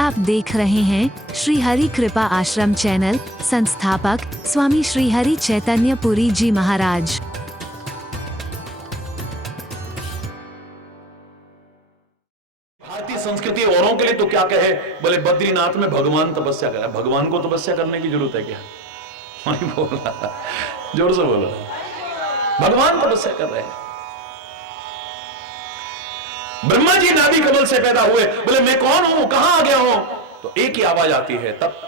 आप देख रहे हैं श्री हरि कृपा आश्रम चैनल। संस्थापक स्वामी श्री हरि चैतन्य पुरी जी महाराज। भारतीय संस्कृति औरों के लिए तो क्या कहे, बोले बद्रीनाथ में भगवान तपस्या कर रहा है। भगवान को तपस्या करने की जरूरत है क्या? वही बोल रहा, जोर से बोलो, भगवान तपस्या कर रहे हैं। ब्रह्मा जी नाभि कमल से पैदा हुए, बोले मैं कौन हूं, कहां आ गया हूं? तो एक ही आवाज आती है, तप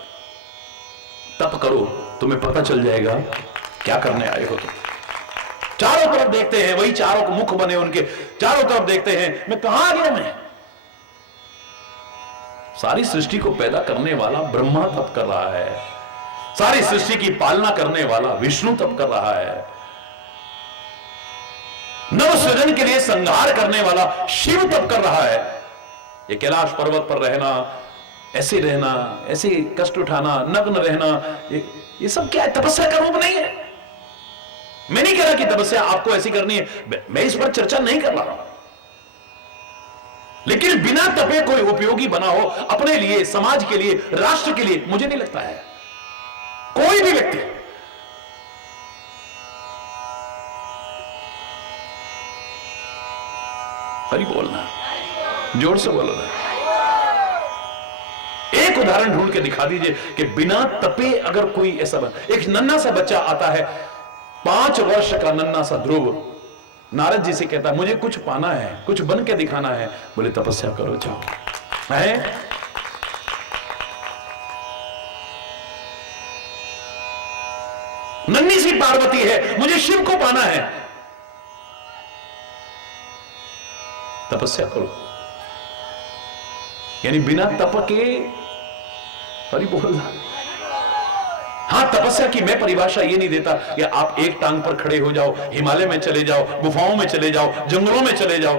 तप करो, तुम्हें पता चल जाएगा क्या करने आए हो तुम। चारों तरफ देखते हैं, वही चारों मुख बने उनके, चारों तरफ देखते हैं, मैं कहां आ गया? मैं सारी सृष्टि को पैदा करने वाला ब्रह्मा तप कर रहा है, सारी सृष्टि की पालना करने वाला विष्णु तप कर रहा है, नव सृजन के लिए संहार करने वाला शिव तप कर रहा है। ये कैलाश पर्वत पर रहना, ऐसे रहना, ऐसे कष्ट उठाना, नग्न रहना, ये सब क्या है? तपस्या का रूप नहीं है। मैं नहीं कह रहा कि तपस्या आपको ऐसी करनी है, मैं इस पर चर्चा नहीं कर रहा हूं, लेकिन बिना तपे कोई उपयोगी बना हो अपने लिए, समाज के लिए, राष्ट्र के लिए, मुझे नहीं लगता है कोई भी व्यक्ति। हरि बोलना, जोर से बोलो ना। एक उदाहरण ढूंढ के दिखा दीजिए कि बिना तपे अगर कोई ऐसा एक नन्हा सा बच्चा आता है, 5 वर्ष का नन्हा सा ध्रुव, नारद जी से कहता है मुझे कुछ पाना है, कुछ बन के दिखाना है। बोले तपस्या करो, जाओ। है नन्ही सी पार्वती है, मुझे शिव को पाना है, तपस्या करो। यानी बिना तप के, हरि बोलना। हाँ, तपस्या की मैं परिभाषा ये नहीं देता कि आप एक टांग पर खड़े हो जाओ, हिमालय में चले जाओ, गुफाओं में चले जाओ, जंगलों में चले जाओ।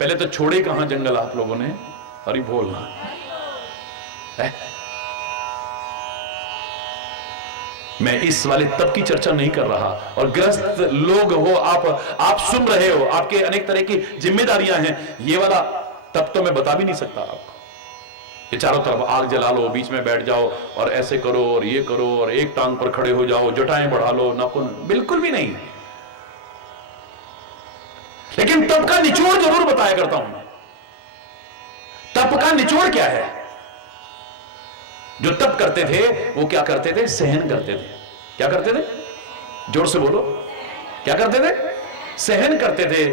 पहले तो छोड़े कहां जंगल आप लोगों ने? हरि बोलना है। मैं इस वाले तप की चर्चा नहीं कर रहा। और ग्रस्त लोग हो आप सुन रहे हो, आपके अनेक तरह की जिम्मेदारियां हैं। ये वाला तप तो मैं बता भी नहीं सकता आपको कि चारों तरफ आग जला लो, बीच में बैठ जाओ और ऐसे करो और ये करो और एक टांग पर खड़े हो जाओ, जटाएं बढ़ा लो, नाखून, बिल्कुल भी नहीं। लेकिन तप का निचोड़ जरूर बताया करता हूं। तप का निचोड़ क्या है? जो तप करते थे वो क्या करते थे? सहन करते थे। क्या करते थे? जोर से बोलो, क्या करते थे? सहन करते थे।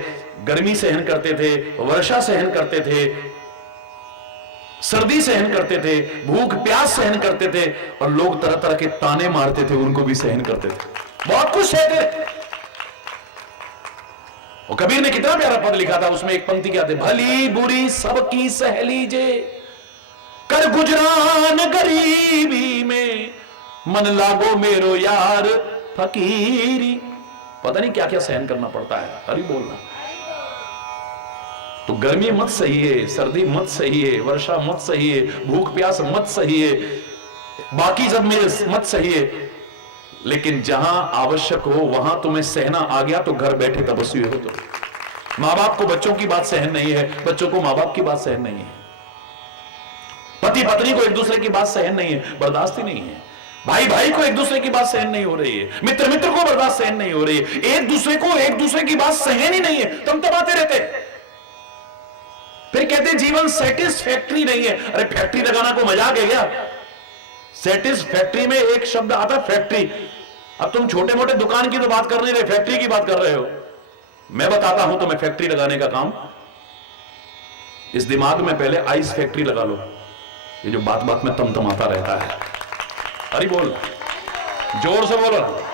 गर्मी सहन करते थे, वर्षा सहन करते थे, सर्दी सहन करते थे, भूख प्यास सहन करते थे, और लोग तरह तरह के ताने मारते थे, उनको भी सहन करते थे। बहुत कुछ सहते थे। और कबीर ने कितना प्यारा पद लिखा था, उसमें एक पंक्ति क्या थी? भली बुरी सबकी सह लीजे, कर गुजरान गरीबी में, मन लागो मेरो यार फकीरी। पता नहीं क्या क्या सहन करना पड़ता है। हरि बोलना। तो गर्मी मत सहिए, सर्दी मत सहिए, वर्षा मत सहिए, भूख प्यास मत सहिए, बाकी सब में मत सहिए, लेकिन जहां आवश्यक हो वहां तुम्हें सहना आ गया तो घर बैठे तपस्वी हो। तो मां बाप को बच्चों की बात सहन नहीं है, बच्चों को मां बाप की बात सहन नहीं है, पति पत्नी को एक दूसरे की बात सहन नहीं है, बर्दाश्त ही नहीं है, भाई भाई को एक दूसरे की बात सहन नहीं हो रही है, मित्र मित्र को बर्दाश्त सहन नहीं हो रही है, एक दूसरे को एक दूसरे की बात सहन ही नहीं है, तुम तबाते रहते। फिर कहते जीवन सेटिस्फैक्टरी नहीं है। अरे फैक्ट्री लगाना को मजाक है क्या? सेटिस्फैक्टरी में एक शब्द आता है फैक्ट्री। अब तुम छोटे मोटे दुकान की तो बात कर नहीं रहे, फैक्ट्री की बात कर रहे हो। मैं बताता हूं तुम्हें फैक्ट्री लगाने का काम। इस दिमाग में पहले आइस फैक्ट्री लगा लो, ये जो बात बात में तमतमाता रहता है। अरे बोल, जोर से बोलो।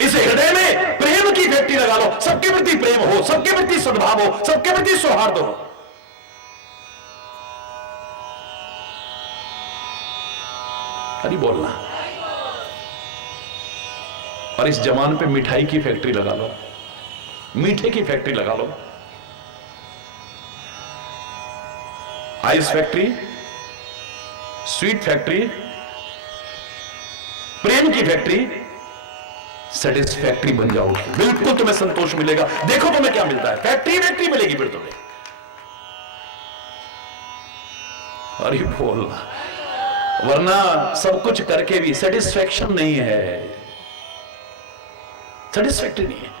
इस हृदय में प्रेम की फैक्ट्री लगा लो, सबके प्रति प्रेम हो, सबके प्रति सद्भाव हो, सबके प्रति सौहार्द हो। अरे बोलना। और इस जमान पे मिठाई की फैक्ट्री लगा लो, मीठे की फैक्ट्री लगा लो, आइस फैक्ट्री, स्वीट फैक्ट्री, प्रेम की फैक्ट्री, सेटिस्फैक्ट्री बन जाओगे। बिल्कुल तुम्हें संतोष मिलेगा। देखो तुम्हें क्या मिलता है, फैक्ट्री फैक्ट्री मिलेगी फिर तुम्हें। अरे बोलना, वरना सब कुछ करके भी सेटिस्फेक्शन नहीं है, सेटिस्फैक्टरी नहीं है।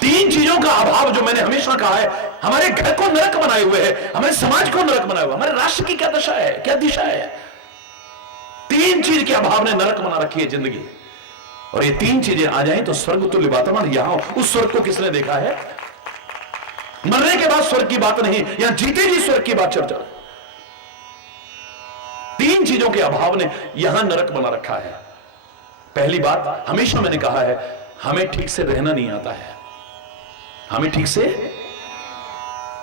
तीन चीजों का अभाव, जो मैंने हमेशा कहा है, हमारे घर को नरक बनाए हुए है, हमारे समाज को नरक बनाए हुए, हमारे राष्ट्र की क्या दशा है, क्या दिशा है। तीन चीज के अभाव ने नरक बना रखी है जिंदगी। और ये तीन चीजें आ जाएं तो स्वर्ग तुल्य वातावरण। यहां उस स्वर्ग को किसने देखा है? मरने के बाद स्वर्ग की बात नहीं, यहां जीते जी स्वर्ग की बात चर्चा। तीन चीजों के अभाव ने यहां नरक बना रखा है। पहली बात, हमेशा मैंने कहा है, हमें ठीक से रहना नहीं आता है। हमें ठीक से,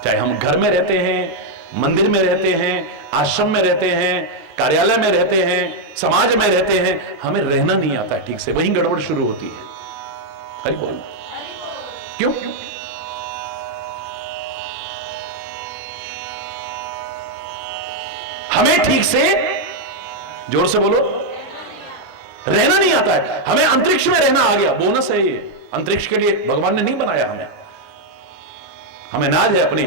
चाहे हम घर में रहते हैं, मंदिर में रहते हैं, आश्रम में रहते हैं, कार्यालय में रहते हैं, समाज में रहते हैं, हमें रहना नहीं आता है ठीक से। वहीं गड़बड़ शुरू होती है। हरि बोल। क्यों? हमें ठीक से, जोर से बोलो, रहना नहीं आता है। हमें अंतरिक्ष में रहना आ गया, बोनस है ये। अंतरिक्ष के लिए भगवान ने नहीं बनाया हमें। हमें नाज है अपनी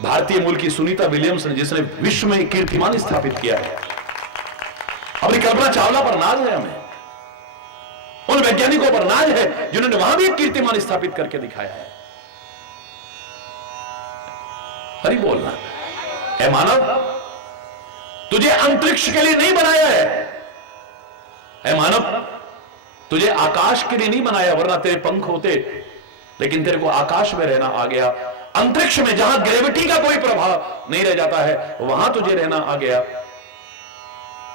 भारतीय मूल की सुनीता विलियम्स ने, जिसने विश्व में कीर्तिमान स्थापित किया है। अपनी कल्पना चावला पर नाज है हमें। उन वैज्ञानिकों पर नाज है जिन्होंने वहां भी एक कीर्तिमान स्थापित करके दिखाया है। हरि बोलना। ऐ मानव, तुझे अंतरिक्ष के लिए नहीं बनाया है। ऐ मानव, तुझे आकाश के लिए नहीं बनाया, वरना तेरे पंख होते, लेकिन तेरे को आकाश में रहना आ गया। अंतरिक्ष में, जहां ग्रेविटी का कोई प्रभाव नहीं रह जाता है, वहां तुझे रहना आ गया।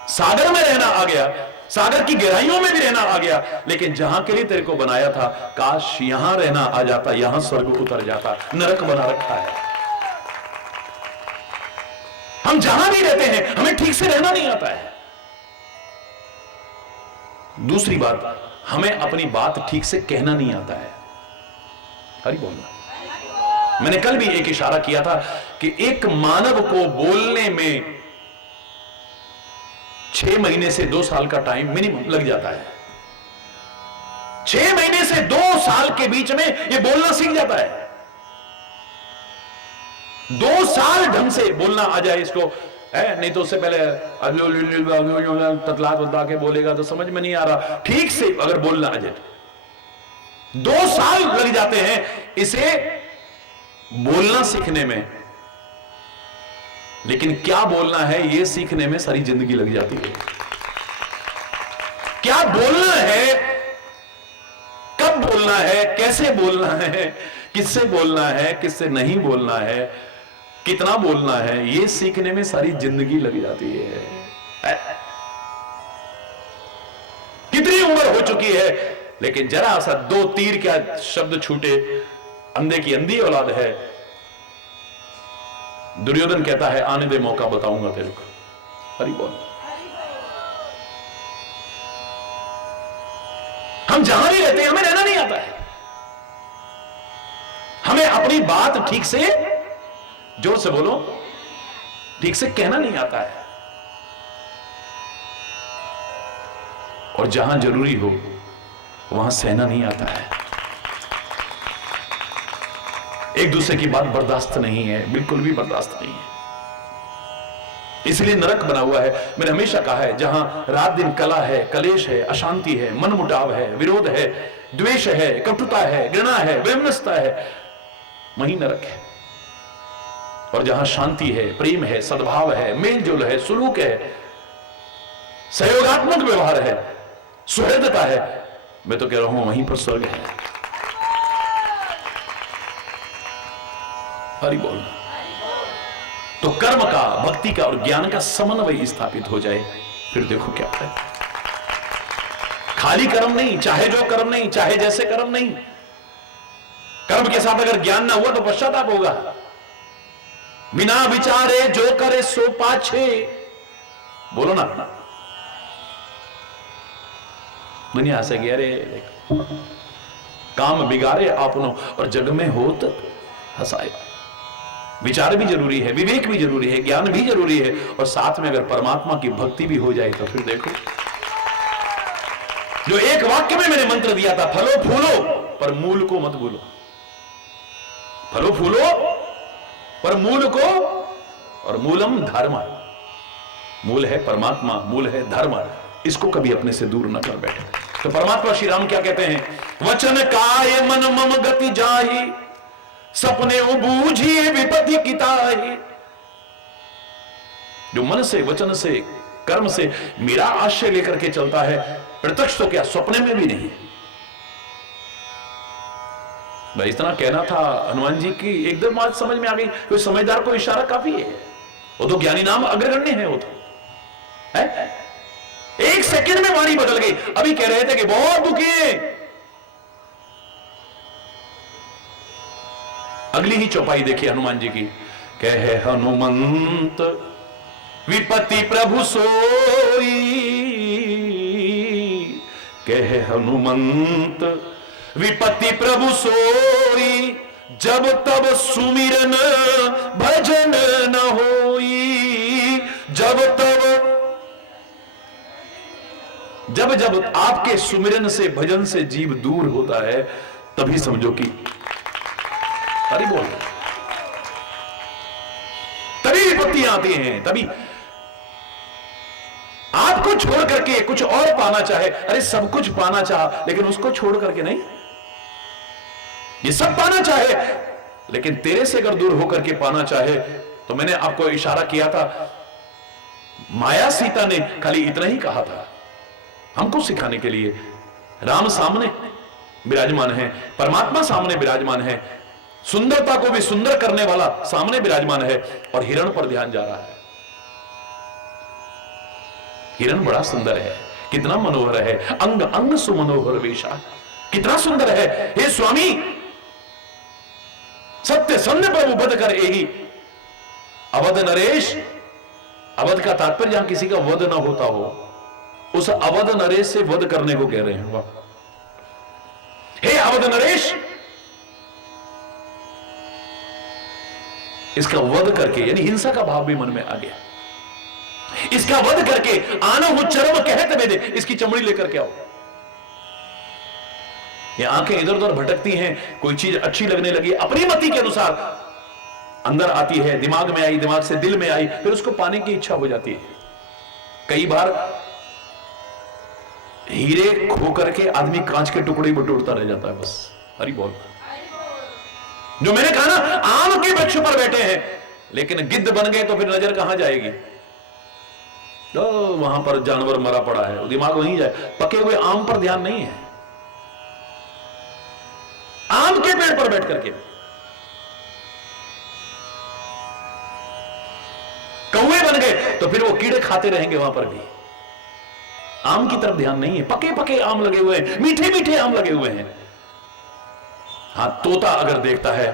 सागर में रहना आ गया, सागर की गहराइयों में भी रहना आ गया। लेकिन जहां के लिए तेरे को बनाया था, काश यहां रहना आ जाता, यहां स्वर्ग उतर जाता। नरक बना रखा है। हम जहां भी रहते हैं, हमें ठीक से रहना नहीं आता है। दूसरी बात, हमें अपनी बात ठीक से कहना नहीं आता है। हरि बोलना। मैंने कल भी एक इशारा किया था कि एक मानव को बोलने में 6 महीने से 2 साल का टाइम मिनिमम लग जाता है। 6 महीने से 2 साल के बीच में यह बोलना सीख जाता है। 2 साल ढंग से बोलना आ जाए इसको, नहीं तो उससे पहले ततला के बोलेगा तो समझ में नहीं आ रहा। ठीक से अगर बोलना आ जाए, 2 साल लग जाते हैं इसे बोलना सीखने में। लेकिन क्या बोलना है यह सीखने में सारी जिंदगी लग जाती है। क्या बोलना है, कब बोलना है, कैसे बोलना है, किससे बोलना है, किससे नहीं बोलना है, कितना बोलना है, यह सीखने में सारी जिंदगी लग जाती है। कितनी उम्र हो चुकी है, लेकिन जरा सा 2 तीर क्या शब्द छूटे, अंधे की अंधी औलाद है। दुर्योधन कहता है, आने दे मौका, बताऊंगा तेरे को। हरि बोल। हम जहां भी रहते हैं, हमें रहना नहीं आता है। हमें अपनी बात ठीक से, जोर से बोलो, ठीक से कहना नहीं आता है। और जहां जरूरी हो वहां सहना नहीं आता है। एक दूसरे की बात बर्दाश्त नहीं है, बिल्कुल भी बर्दाश्त नहीं है। इसलिए नरक बना हुआ है। मैंने हमेशा कहा है, जहां रात दिन कला है, कलेश है, अशांति है, मनमुटाव है, विरोध है, द्वेष है, कटुता है, घृणा है, वैमनस्यता है, वहीं नरक है। और जहां शांति है, प्रेम है, सद्भाव है, मेलजोल है, सुलूक है, सहयोगात्मक व्यवहार है, सुहृदता है, मैं तो कह रहा हूं वहीं पर स्वर्ग है। हरि बोल। तो कर्म का, भक्ति का और ज्ञान का समन्वय स्थापित हो जाए, फिर देखो क्या है। खाली कर्म नहीं, चाहे जो कर्म नहीं, चाहे जैसे कर्म नहीं। कर्म के साथ अगर ज्ञान ना हुआ तो पश्चाताप होगा। बिना विचारे जो करे सो पाछे, बोलो ना। दुनिया से कह रहे काम बिगाड़े आपनो और जग में होत हंसाए। विचार भी जरूरी है, विवेक भी जरूरी है, ज्ञान भी जरूरी है, और साथ में अगर परमात्मा की भक्ति भी हो जाए तो फिर देखो। जो एक वाक्य में मैंने मंत्र दिया था, फलो फूलो पर मूल को मत भूलो। फलो फूलो पर मूल को, और मूलम धर्म, मूल है परमात्मा, मूल है धर्म, इसको कभी अपने से दूर न कर बैठे। तो परमात्मा श्री राम क्या कहते हैं, वचन काय मन मम गति जाहि, सपने बूझिए विपत्ति किताहि। जो मन से, वचन से, कर्म से मेरा आश्रय लेकर के चलता है, प्रत्यक्ष तो क्या सपने में भी नहीं। भाई इतना कहना था हनुमान जी की, एकदम बात समझ में आ गई। कोई समझदार को इशारा काफी है, वो तो ज्ञानी नाम अग्रगण्य है, वो तो है। एक सेकंड में वाणी बदल गई। अभी कह रहे थे कि बहुत दुखी है, अगली ही चौपाई देखिए हनुमान जी की, कहे हनुमंत विपत्ति प्रभु सोई, कहे हनुमंत विपत्ति प्रभु सोई, जब तब सुमिरन भजन न होई, जब तब, जब जब आपके सुमिरन से, भजन से जीव दूर होता है, तभी समझो कि अरे बोल, तभी विपत्तियां आती हैं। तभी आपको छोड़ करके कुछ और पाना चाहे, अरे सब कुछ पाना चाहा लेकिन उसको छोड़ करके नहीं, ये सब पाना चाहे लेकिन तेरे से अगर दूर होकर के पाना चाहे, तो मैंने आपको इशारा किया था, माया सीता ने खाली इतना ही कहा था हमको सिखाने के लिए। राम सामने विराजमान है, परमात्मा सामने विराजमान है, सुंदरता को भी सुंदर करने वाला सामने विराजमान है, और हिरण पर ध्यान जा रहा है। हिरण बड़ा सुंदर है, कितना मनोहर है, अंग अंग सुमनोहर वेशा, कितना सुंदर है। हे स्वामी, सत्य सन्य प्रभु बध कर एही अवध नरेश। अवध का तात्पर्य जहां किसी का वध ना होता हो, उस अवध नरेश से वध करने को कह रहे हैं। वाह, हे अवध नरेश, इसका वध करके, यानी हिंसा का भाव भी मन में आ गया, इसका वध करके आना हो चरम कहत में दे, इसकी चमड़ी लेकर के आओ। ये आंखें इधर उधर भटकती हैं, कोई चीज अच्छी लगने लगी, अपनी मति के अनुसार अंदर आती है, दिमाग में आई, दिमाग से दिल में आई, फिर उसको पाने की इच्छा हो जाती है। कई बार हीरे खो करके आदमी कांच के टुकड़े बटोरता रह जाता है, बस। हरि बोल। जो मैंने कहा ना, आम के वृक्ष पर बैठे हैं लेकिन गिद्ध बन गए तो फिर नजर कहां जाएगी? तो वहां पर जानवर मरा पड़ा है, दिमाग वहीं जाए, पके हुए आम पर ध्यान नहीं है। आम के पेड़ पर बैठ करके कौवे बन गए तो फिर वो कीड़े खाते रहेंगे वहां पर भी, आम की तरफ ध्यान नहीं है। पके पके आम लगे हुए हैं, मीठे मीठे आम लगे हुए हैं। हाँ, तोता अगर देखता है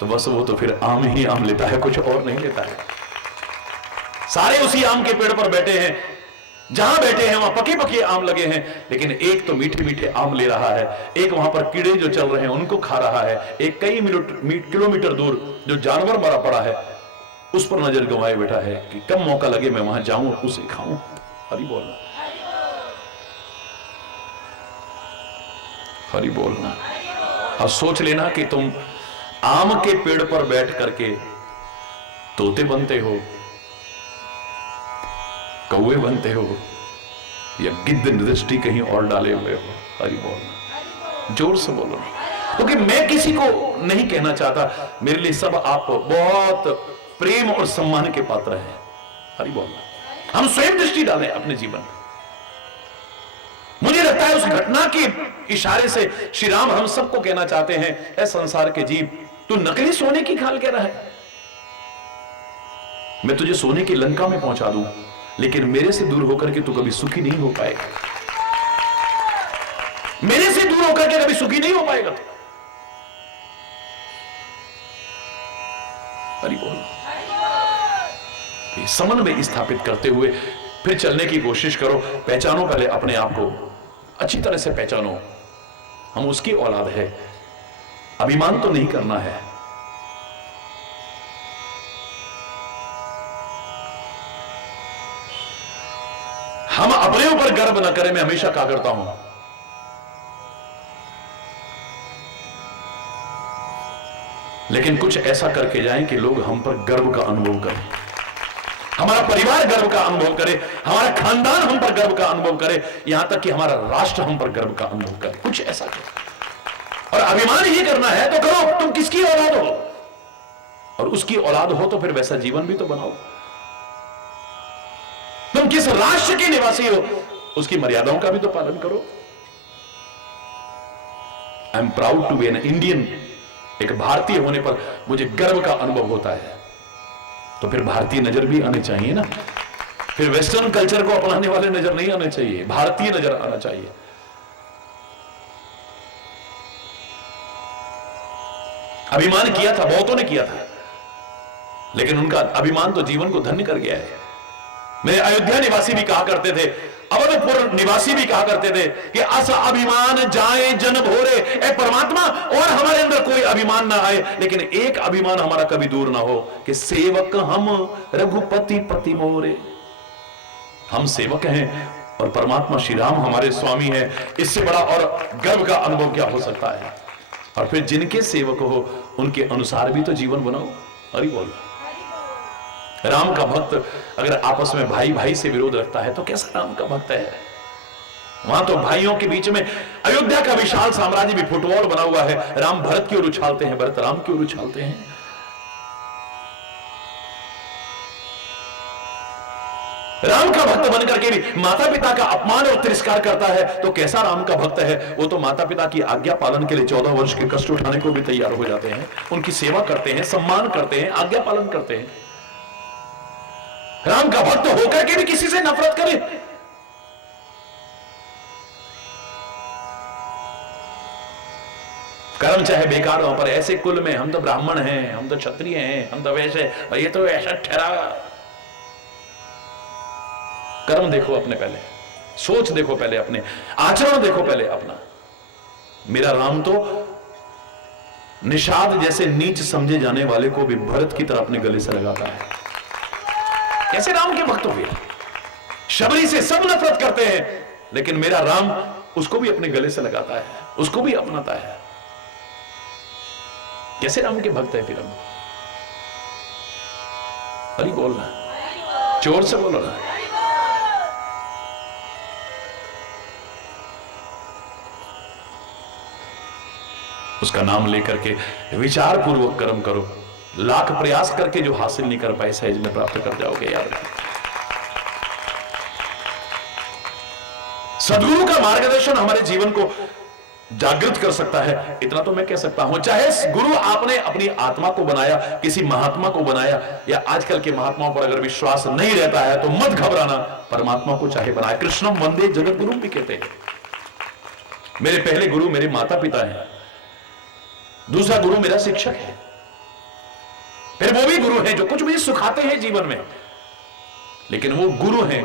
तो बस वो तो फिर आम ही आम लेता है, कुछ और नहीं लेता है। सारे उसी आम के पेड़ पर बैठे हैं, जहां बैठे हैं वहां पके पके आम लगे हैं, लेकिन एक तो मीठे मीठे आम ले रहा है, एक वहां पर कीड़े जो चल रहे हैं उनको खा रहा है, एक कई किलोमीटर दूर जो जानवर मरा पड़ा है उस पर नजर गंवाए बैठा है कि कब मौका लगे मैं वहां जाऊं और उसे खाऊं। हरि बोलना, हरि बोलना। अब सोच लेना कि तुम आम के पेड़ पर बैठ करके तोते बनते हो, कौवे बनते हो, या गिद्ध दृष्टि कहीं और डाले हुए हो। हरि बोलना, जोर से बोलो, क्योंकि मैं किसी को नहीं कहना चाहता, मेरे लिए सब आप बहुत प्रेम और सम्मान के पात्र हैं। हरि बोलना, हम स्वयं दृष्टि डालें अपने जीवन में। मुझे लगता है उस घटना के इशारे से श्री राम हम सबको कहना चाहते हैं, ऐ संसार के जीव, तू नकली सोने की खाल कह रहा है, मैं तुझे सोने की लंका में पहुंचा दूं, लेकिन मेरे से दूर होकर के तू कभी सुखी नहीं हो पाएगा। मेरे से दूर होकर के कभी सुखी नहीं हो पाएगा। हरि बोल। समन्वय स्थापित करते हुए फिर चलने की कोशिश करो। पहचानो पहले अपने आप को, अच्छी तरह से पहचानो, हम उसकी औलाद है। अभिमान तो नहीं करना है। हम अपने ऊपर गर्व न करें, मैं हमेशा कहा करता हूं। लेकिन कुछ ऐसा करके जाएं कि लोग हम पर गर्व का अनुभव करें, हमारा परिवार गर्व का अनुभव करे, हमारा खानदान हम पर गर्व का अनुभव करे, यहां तक कि हमारा राष्ट्र हम पर गर्व का अनुभव करे। कुछ ऐसा करो। और अभिमान ही करना है तो करो। तुम किसकी औलाद हो, और उसकी औलाद हो तो फिर वैसा जीवन भी तो बनाओ। तुम किस राष्ट्र के निवासी हो, उसकी मर्यादाओं का भी तो पालन करो। I am proud to be an Indian. एक भारतीय होने पर मुझे गर्व का अनुभव होता है। तो फिर भारतीय नजर भी आनी चाहिए ना, फिर वेस्टर्न कल्चर को अपनाने वाले नजर नहीं आने चाहिए, भारतीय नजर आना चाहिए। अभिमान किया था, बहुतों ने किया था, लेकिन उनका अभिमान तो जीवन को धन्य कर गया है। मेरे अयोध्या निवासी भी कहा करते थे, अवधपुर निवासी भी कहा करते थे कि अस अभिमान जाए जन भोरे। ए परमात्मा, और हमारे अंदर कोई अभिमान ना आए, लेकिन एक अभिमान हमारा कभी दूर ना हो कि सेवक हम रघुपति पति मोरे। हम सेवक हैं और परमात्मा श्री राम हमारे स्वामी हैं। इससे बड़ा और गर्व का अनुभव क्या हो सकता है। और फिर जिनके सेवक हो उनके अनुसार भी तो जीवन बनाओ। हरि बोल। राम का भक्त अगर आपस में भाई भाई से विरोध रखता है तो कैसा राम का भक्त है। वहां तो भाइयों के बीच में अयोध्या का विशाल साम्राज्य भी फुटबॉल बना हुआ है। राम भरत की ओर उछालते हैं, भरत राम की ओर उछालते हैं। राम का भक्त बनकर के भी माता पिता का अपमान और तिरस्कार करता है तो कैसा राम का भक्त है। वो तो माता पिता की आज्ञा पालन के लिए 14 वर्ष के कष्ट उठाने को भी तैयार हो जाते हैं, उनकी सेवा करते हैं, सम्मान करते हैं, आज्ञा पालन करते हैं। राम का भक्त होकर के भी किसी से नफरत करे। कर्म चाहे बेकार हो, पर ऐसे कुल में हम तो ब्राह्मण हैं, हम तो क्षत्रिय हैं, हम तो वैसे, और ये तो ऐसा ठहरा। कर्म देखो अपने, पहले सोच देखो, पहले अपने आचरण देखो, पहले अपना। मेरा राम तो निषाद जैसे नीच समझे जाने वाले को भी भरत की तरह अपने गले से लगाता है। कैसे राम के भक्त हो गए। शबरी से सब नफरत करते हैं, लेकिन मेरा राम उसको भी अपने गले से लगाता है, उसको भी अपनाता है। कैसे राम के भक्त है फिर हम। अरे बोलना, जोर से बोलो ना। उसका नाम लेकर के विचार पूर्वक कर्म करो। लाख प्रयास करके जो हासिल नहीं कर पाए सहज में प्राप्त कर जाओगे। याद रखिए, सदगुरु का मार्गदर्शन हमारे जीवन को जागृत कर सकता है। इतना तो मैं कह सकता हूं, चाहे गुरु आपने अपनी आत्मा को बनाया, किसी महात्मा को बनाया, या आजकल के महात्माओं पर अगर विश्वास नहीं रहता है तो मत घबराना, परमात्मा को चाहे बनाया। कृष्णम वंदे जगत गुरु भी कहते हैं। मेरे पहले गुरु मेरे माता पिता हैं, दूसरा गुरु मेरा शिक्षक है, फिर वो भी गुरु हैं जो कुछ भी सिखाते हैं जीवन में। लेकिन वो गुरु हैं,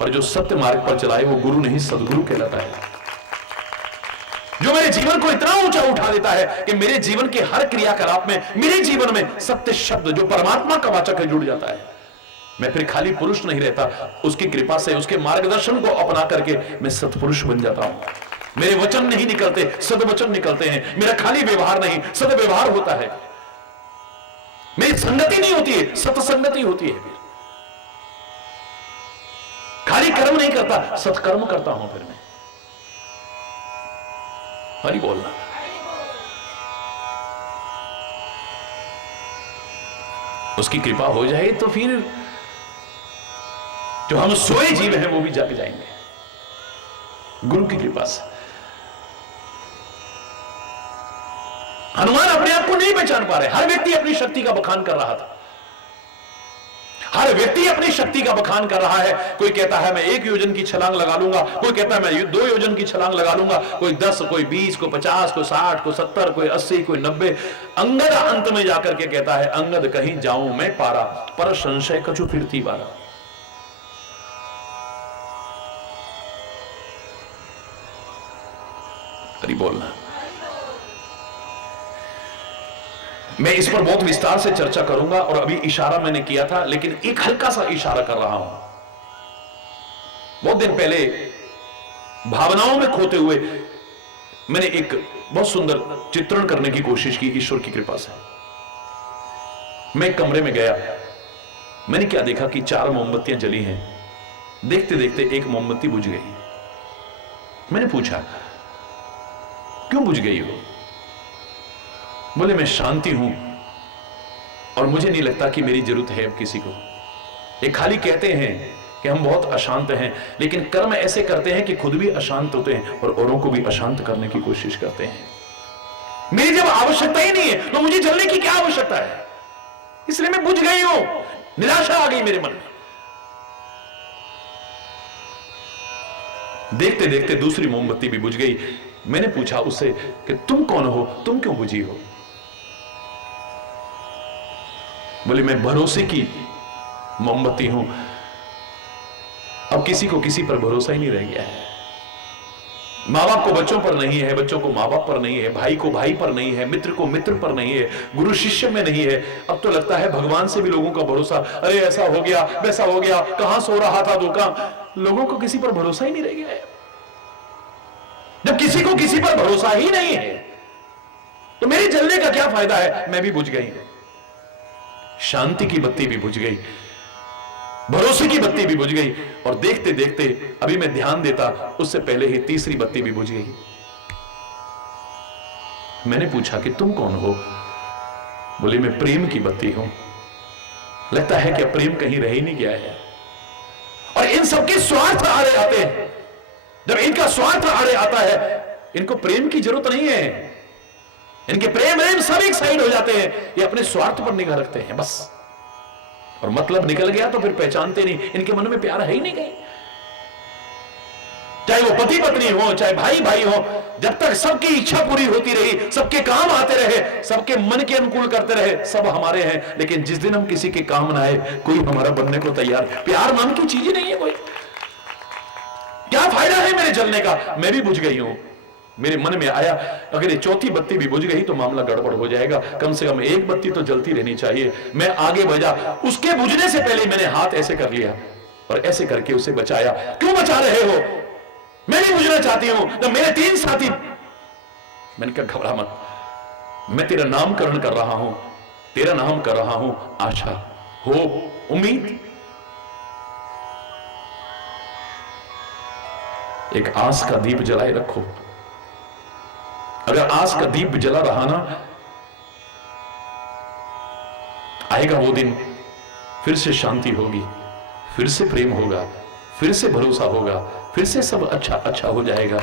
पर जो सत्य मार्ग पर चलाए वो गुरु नहीं सदगुरु कहलाता है। जो मेरे जीवन को इतना ऊंचा उठा देता है कि मेरे जीवन के हर क्रियाकलाप में, मेरे जीवन में सत्य शब्द जो परमात्मा का वाचक है जुड़ जाता है। मैं फिर खाली पुरुष नहीं रहता, उसकी कृपा से, उसके मार्गदर्शन को अपना करके मैं सत्पुरुष बन जाता हूं। मेरे वचन नहीं निकलते, सदवचन निकलते हैं। मेरा खाली व्यवहार नहीं, सदव्यवहार होता है। मेरी संगति नहीं होती है, सत्संगति होती है। खाली कर्म नहीं करता, सत्कर्म करता हूं फिर मैं। हरि बोलना। उसकी कृपा हो जाए तो फिर जो हम सोए जीव हैं वो भी जाग जाएंगे गुरु की कृपा से। हनुमान अपने आप को नहीं पहचान पा रहे। हर व्यक्ति अपनी शक्ति का बखान कर रहा था, हर व्यक्ति अपनी शक्ति का बखान कर रहा है। कोई कहता है मैं 1 योजन की छलांग लगा लूंगा, कोई कहता है मैं 2 योजन की छलांग लगा लूंगा, कोई 10, कोई 20, कोई 50, कोई 60, कोई 70, कोई 80, कोई 90। अंगद अंत में जाकर के कहता है अंगद कहीं जाऊं मैं पारा, पर संशय कछु फिरती बारा। हरि बोलना। मैं इस पर बहुत विस्तार से चर्चा करूंगा, और अभी इशारा मैंने किया था, लेकिन एक हल्का सा इशारा कर रहा हूं। बहुत दिन पहले भावनाओं में खोते हुए मैंने एक बहुत सुंदर चित्रण करने की कोशिश की ईश्वर की कृपा से। मैं कमरे में गया, मैंने क्या देखा कि 4 मोमबत्तियां जली हैं। देखते देखते एक मोमबत्ती बुझ गई। मैंने पूछा, क्यों बुझ गई हो? बोले, मैं शांति हूं और मुझे नहीं लगता कि मेरी जरूरत है अब किसी को। ये खाली कहते हैं कि हम बहुत अशांत हैं, लेकिन कर्म ऐसे करते हैं कि खुद भी अशांत होते हैं और औरों को भी अशांत करने की कोशिश करते हैं। मेरी जब आवश्यकता ही नहीं है तो मुझे जलने की क्या आवश्यकता है? इसलिए मैं बुझ गई हूं, निराशा आ गई मेरे मन में। देखते देखते दूसरी मोमबत्ती भी बुझ गई। मैंने पूछा उससे कि तुम कौन हो, तुम क्यों बुझी हो? बोले, मैं भरोसे की मोमबत्ती हूं। अब किसी को किसी पर भरोसा ही नहीं रह गया है। माँ बाप को बच्चों पर नहीं है, बच्चों को माँ बाप पर नहीं है, भाई को भाई पर नहीं है, मित्र को मित्र पर नहीं है, गुरु शिष्य में नहीं है। अब तो लगता है भगवान से भी लोगों का भरोसा, अरे ऐसा हो गया वैसा हो गया, कहां सो रहा था धोखा। लोगों को किसी पर भरोसा ही नहीं रह गया है। जब किसी को किसी पर भरोसा ही नहीं है तो मेरे जलने का क्या फायदा है? मैं भी बुझ गई, शांति की बत्ती भी बुझ गई, भरोसे की बत्ती भी बुझ गई। और देखते देखते अभी मैं ध्यान देता उससे पहले ही तीसरी बत्ती भी बुझ गई। मैंने पूछा कि तुम कौन हो? बोले, मैं प्रेम की बत्ती हूं। लगता है कि अब प्रेम कहीं रह ही नहीं गया है और इन सबके स्वार्थ आड़े आते हैं। जब इनका स्वार्थ आड़े आता है, इनको प्रेम की जरूरत नहीं है, इनके प्रेम सब एक साइड हो जाते हैं। ये अपने स्वार्थ पर निगाह रखते हैं बस, और मतलब निकल गया तो फिर पहचानते नहीं, इनके मन में प्यार है ही नहीं कहीं। चाहे वो पति पत्नी हो, चाहे भाई भाई हो, जब तक सबकी इच्छा पूरी होती रही, सबके काम आते रहे, सबके मन के अनुकूल करते रहे, सब हमारे हैं। लेकिन जिस दिन हम किसी के काम ना आए, कोई हमारा बनने को तैयार, प्यार नाम की चीज ही नहीं है कोई। क्या फायदा है मेरे जलने का? मैं भी बुझ गई हूं। मेरे मन में आया, अगर ये चौथी बत्ती भी बुझ गई तो मामला गड़बड़ हो जाएगा, कम से कम एक बत्ती तो जलती रहनी चाहिए। मैं आगे बढ़ा, उसके बुझने से पहले मैंने हाथ ऐसे कर लिया और ऐसे करके उसे बचाया। क्यों बचा रहे हो? मैं नहीं बुझना चाहती हूं। तो मेरे 3 साथी, मैंने कहा घबरा मत, मैं तेरा नामकरण कर रहा हूं, तेरा नाम कर रहा हूं आशा, होप, उम्मीद। एक आस का दीप जलाए रखो। अगर आस का दीप जला रहा ना, आएगा वो दिन, फिर से शांति होगी, फिर से प्रेम होगा, फिर से भरोसा होगा, फिर से सब अच्छा अच्छा हो जाएगा।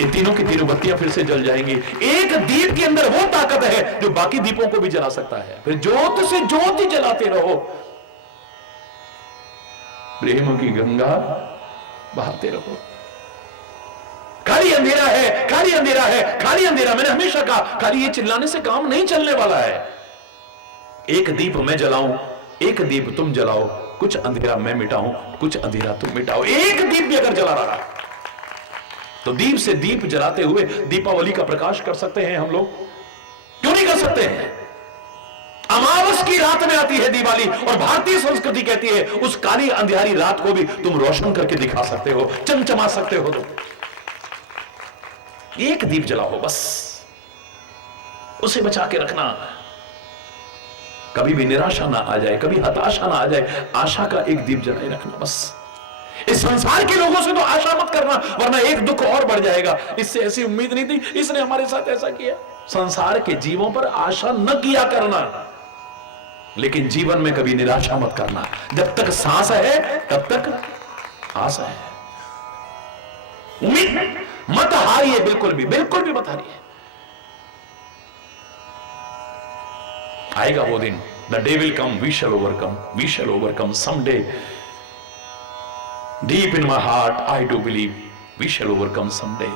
ये तीनों की तीनों बत्तियां फिर से जल जाएंगी। एक दीप के अंदर वो ताकत है जो बाकी दीपों को भी जला सकता है। फिर ज्योत से ज्योत ही जलाते रहो, प्रेम की गंगा बहाते रहो। खाली अंधेरा है, खाली अंधेरा है, खाली अंधेरा। मैंने हमेशा कहा, खाली ये चिल्लाने से काम नहीं चलने वाला है। एक दीप मैं जलाऊं, एक दीप तुम जलाओ, कुछ अंधेरा मैं मिटाऊं, कुछ अंधेरा तुम मिटाओ। एक दीप भी अगर जला रहा तो दीप से दीप जलाते हुए दीपावली का प्रकाश कर सकते हैं हम लोग, क्यों नहीं कर सकते हैं? अमावस की रात में आती है दिवाली और भारतीय संस्कृति कहती है उस काली अंधियारी रात को भी तुम रोशन करके दिखा सकते हो, चमचमा सकते हो। तो एक दीप जलाओ बस, उसे बचा के रखना, कभी भी निराशा ना आ जाए, कभी हताशा ना आ जाए। आशा का एक दीप जलाए रखना बस। इस संसार के लोगों से तो आशा मत करना, वरना एक दुख और बढ़ जाएगा। इससे ऐसी उम्मीद नहीं थी, इसने हमारे साथ ऐसा किया। संसार के जीवों पर आशा न किया करना, लेकिन जीवन में कभी निराशाมकरना। जब तक सांस है तब तक आशा है। उम्मीद मत हारिए, बिल्कुल भी मत हारिए। आएगा वो दिन, the day will come, we shall overcome someday. Deep in my heart, I do believe we shall overcome someday.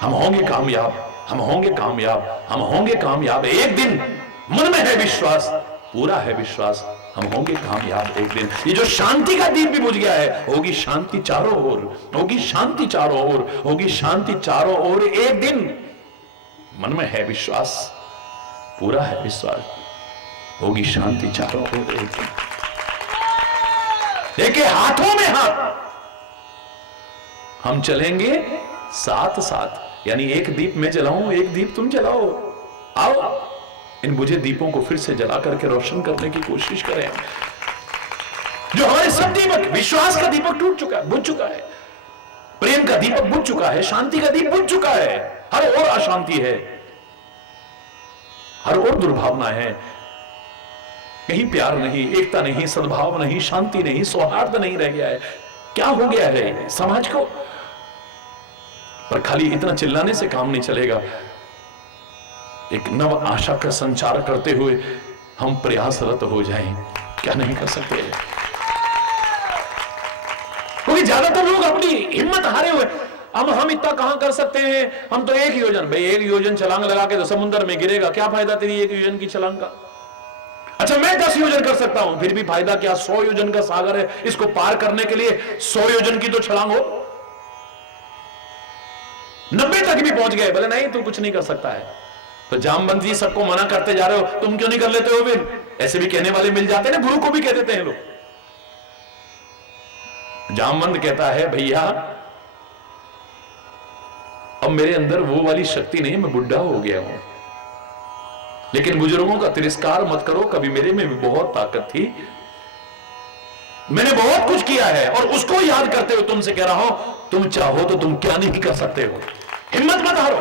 हम होंगे कामयाब, हम होंगे कामयाब, हम होंगे कामयाब एक दिन। मन में है विश्वास, पूरा है विश्वास, हम होंगे कामयाब एक दिन। ये जो शांति का दीप भी बुझ गया है, होगी शांति चारों ओर, होगी शांति चारों ओर, होगी शांति चारों ओर एक दिन। मन में है विश्वास, पूरा है विश्वास, होगी शांति चारों ओर एक दिन। देखिए हाथों में हाथ, हम चलेंगे साथ साथ। यानी एक दीप मैं जलाऊं, एक दीप तुम जलाओ। आओ इन बुझे दीपों को फिर से जला करके रोशन करने की कोशिश करें। जो हमारे सब दीपक, विश्वास का दीपक टूट चुका है, बुझ चुका है, प्रेम का दीपक बुझ चुका है, शांति का दीप बुझ चुका है, हर ओर अशांति है, हर ओर दुर्भावना है, कहीं प्यार नहीं, एकता नहीं, सद्भाव नहीं, शांति नहीं, सौहार्द नहीं रह गया है। क्या हो गया है समाज को? पर खाली इतना चिल्लाने से काम नहीं चलेगा। एक नव आशा का संचार करते हुए हम प्रयासरत हो जाएं। क्या नहीं कर सकते? क्योंकि ज्यादातर लोग अपनी हिम्मत हारे हुए, अब हम इतना कहां कर सकते हैं, हम तो एक योजन, भाई एक योजन छलांग लगा के तो समुद्र में गिरेगा, क्या फायदा तेरी एक योजन की छलांग का? अच्छा मैं 10 योजन कर सकता हूं, फिर भी फायदा क्या? 100 योजन का सागर है, इसको पार करने के लिए 100 योजन की तो छलांग हो। 90 तक भी पहुंच गए, बोले नहीं तू कुछ नहीं कर सकता है। तो जामवंत जी सबको मना करते जा रहे हो, तुम क्यों नहीं कर लेते हो? फिर ऐसे भी कहने वाले मिल जाते हैं ना, गुरु को भी कह देते हैं लोग। जामवंत कहता है भैया अब मेरे अंदर वो वाली शक्ति नहीं, मैं बुढ़ा हो गया हूं, लेकिन बुजुर्गों का तिरस्कार मत करो, कभी मेरे में भी बहुत ताकत थी, मैंने बहुत कुछ किया है, और उसको याद करते हुए तुमसे कह रहा हूं, तुम चाहो तो तुम क्या नहीं कर सकते हो। हिम्मत मत हारो,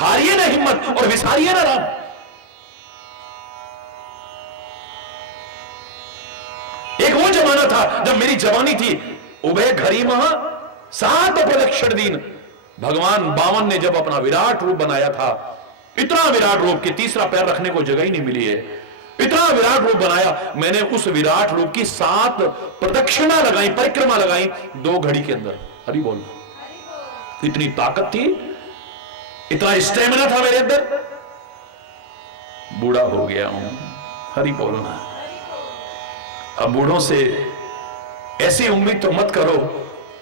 हारिए ना हिम्मत और विसारिए ना राम। एक वो जमाना था जब मेरी जवानी थी, उभय घरी महा 7 प्रदक्षिण दिन, भगवान बामन ने जब अपना विराट रूप बनाया था, इतना विराट रूप कि तीसरा पैर रखने को जगह ही नहीं मिली है, इतना विराट रूप बनाया मैंने, उस विराट रूप की 7 प्रदक्षिणा लगाई, परिक्रमा लगाई 2 घड़ी के अंदर। हरि बोल। इतनी ताकत थी, इतना स्टेमिना था मेरे अंदर। बूढ़ा हो गया हूं, हरि बोलना। अब बूढ़ों से ऐसी उम्मीद तो मत करो,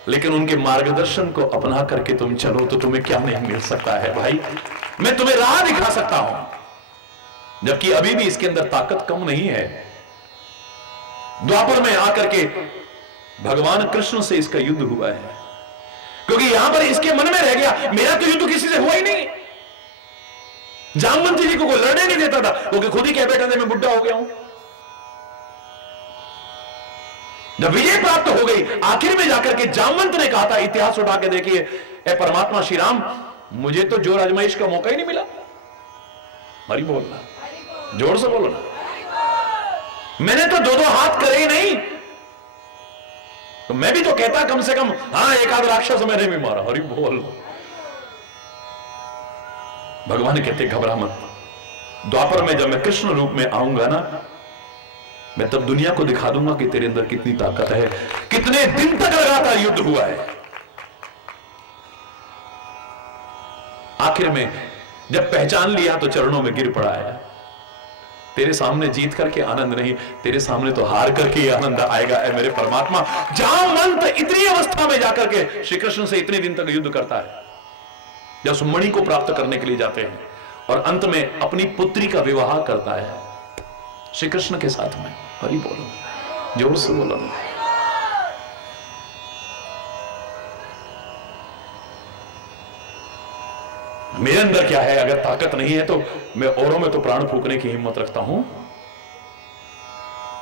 लेकिन उनके मार्गदर्शन को अपना करके तुम चलो तो तुम्हें क्या नहीं मिल सकता है भाई। मैं तुम्हें राह दिखा सकता हूं, जबकि अभी भी इसके अंदर ताकत कम नहीं है। द्वापर में आकर के भगवान कृष्ण से इसका युद्ध हुआ है, क्योंकि यहां पर इसके मन में रह गया मेरा तो युद्ध किसी से हुआ ही नहीं। जामवंत जी को कोई लड़ने नहीं देता था, क्योंकि खुद ही कह बैठा था मैं बुढ़ा हो गया हूं। जब विजय प्राप्त हो गई, आखिर में जाकर के जामवंत ने कहा था, इतिहास उठा के देखिए, ए परमात्मा श्री राम, मुझे तो जोर आजमाइश का मौका ही नहीं मिला। हरि बोलना, जोर से बोलो ना। मैंने तो 2-2 हाथ करे ही नहीं, तो मैं भी तो कहता कम से कम हाँ एक आध राक्षस मैंने भी मारा। हरि बोल। भगवान कहते घबरा मत, द्वापर में जब मैं कृष्ण रूप में आऊंगा ना, मैं तब दुनिया को दिखा दूंगा कि तेरे अंदर कितनी ताकत है। कितने दिन तक लगातार युद्ध हुआ है, आखिर में जब पहचान लिया तो चरणों में गिर पड़ा है। तेरे सामने जीत करके आनंद नहीं, तेरे सामने तो हार करके आनंद आएगा। ऐ मेरे परमात्मा, जामवंत इतनी अवस्था में जाकर के श्री कृष्ण से इतने दिन तक युद्ध करता है, जब सुमणि को प्राप्त करने के लिए जाते हैं, और अंत में अपनी पुत्री का विवाह करता है श्री कृष्ण के साथ में। हरि बोलो, जोर से बोलो। मेरे अंदर क्या है? अगर ताकत नहीं है तो मैं औरों में तो प्राण फूकने की हिम्मत रखता हूं,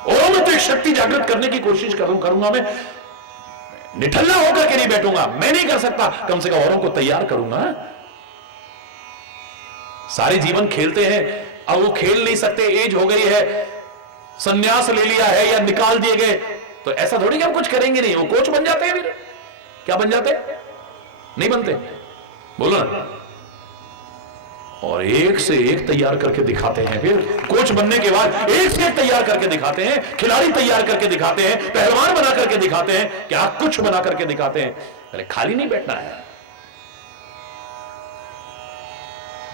औरों में तो एक शक्ति जागृत करने की कोशिश करूंगा। मैं निठल्ला होकर के नहीं बैठूंगा, मैं नहीं कर सकता, कम से कम औरों को तैयार करूंगा। सारे जीवन खेलते हैं, अब वो खेल नहीं सकते, एज हो गई है, संन्यास ले लिया है या निकाल दिए गए, तो ऐसा थोड़ी कि हम कुछ करेंगे नहीं, वो कोच बन जाते हैं। फिर क्या बन जाते? नहीं बनते, बोलो ना। और एक से एक तैयार करके दिखाते हैं, फिर कोच बनने के बाद एक से एक तैयार करके दिखाते हैं, खिलाड़ी तैयार करके दिखाते हैं, पहलवान बना करके दिखाते हैं, क्या कुछ बना करके दिखाते हैं। अरे खाली नहीं बैठना है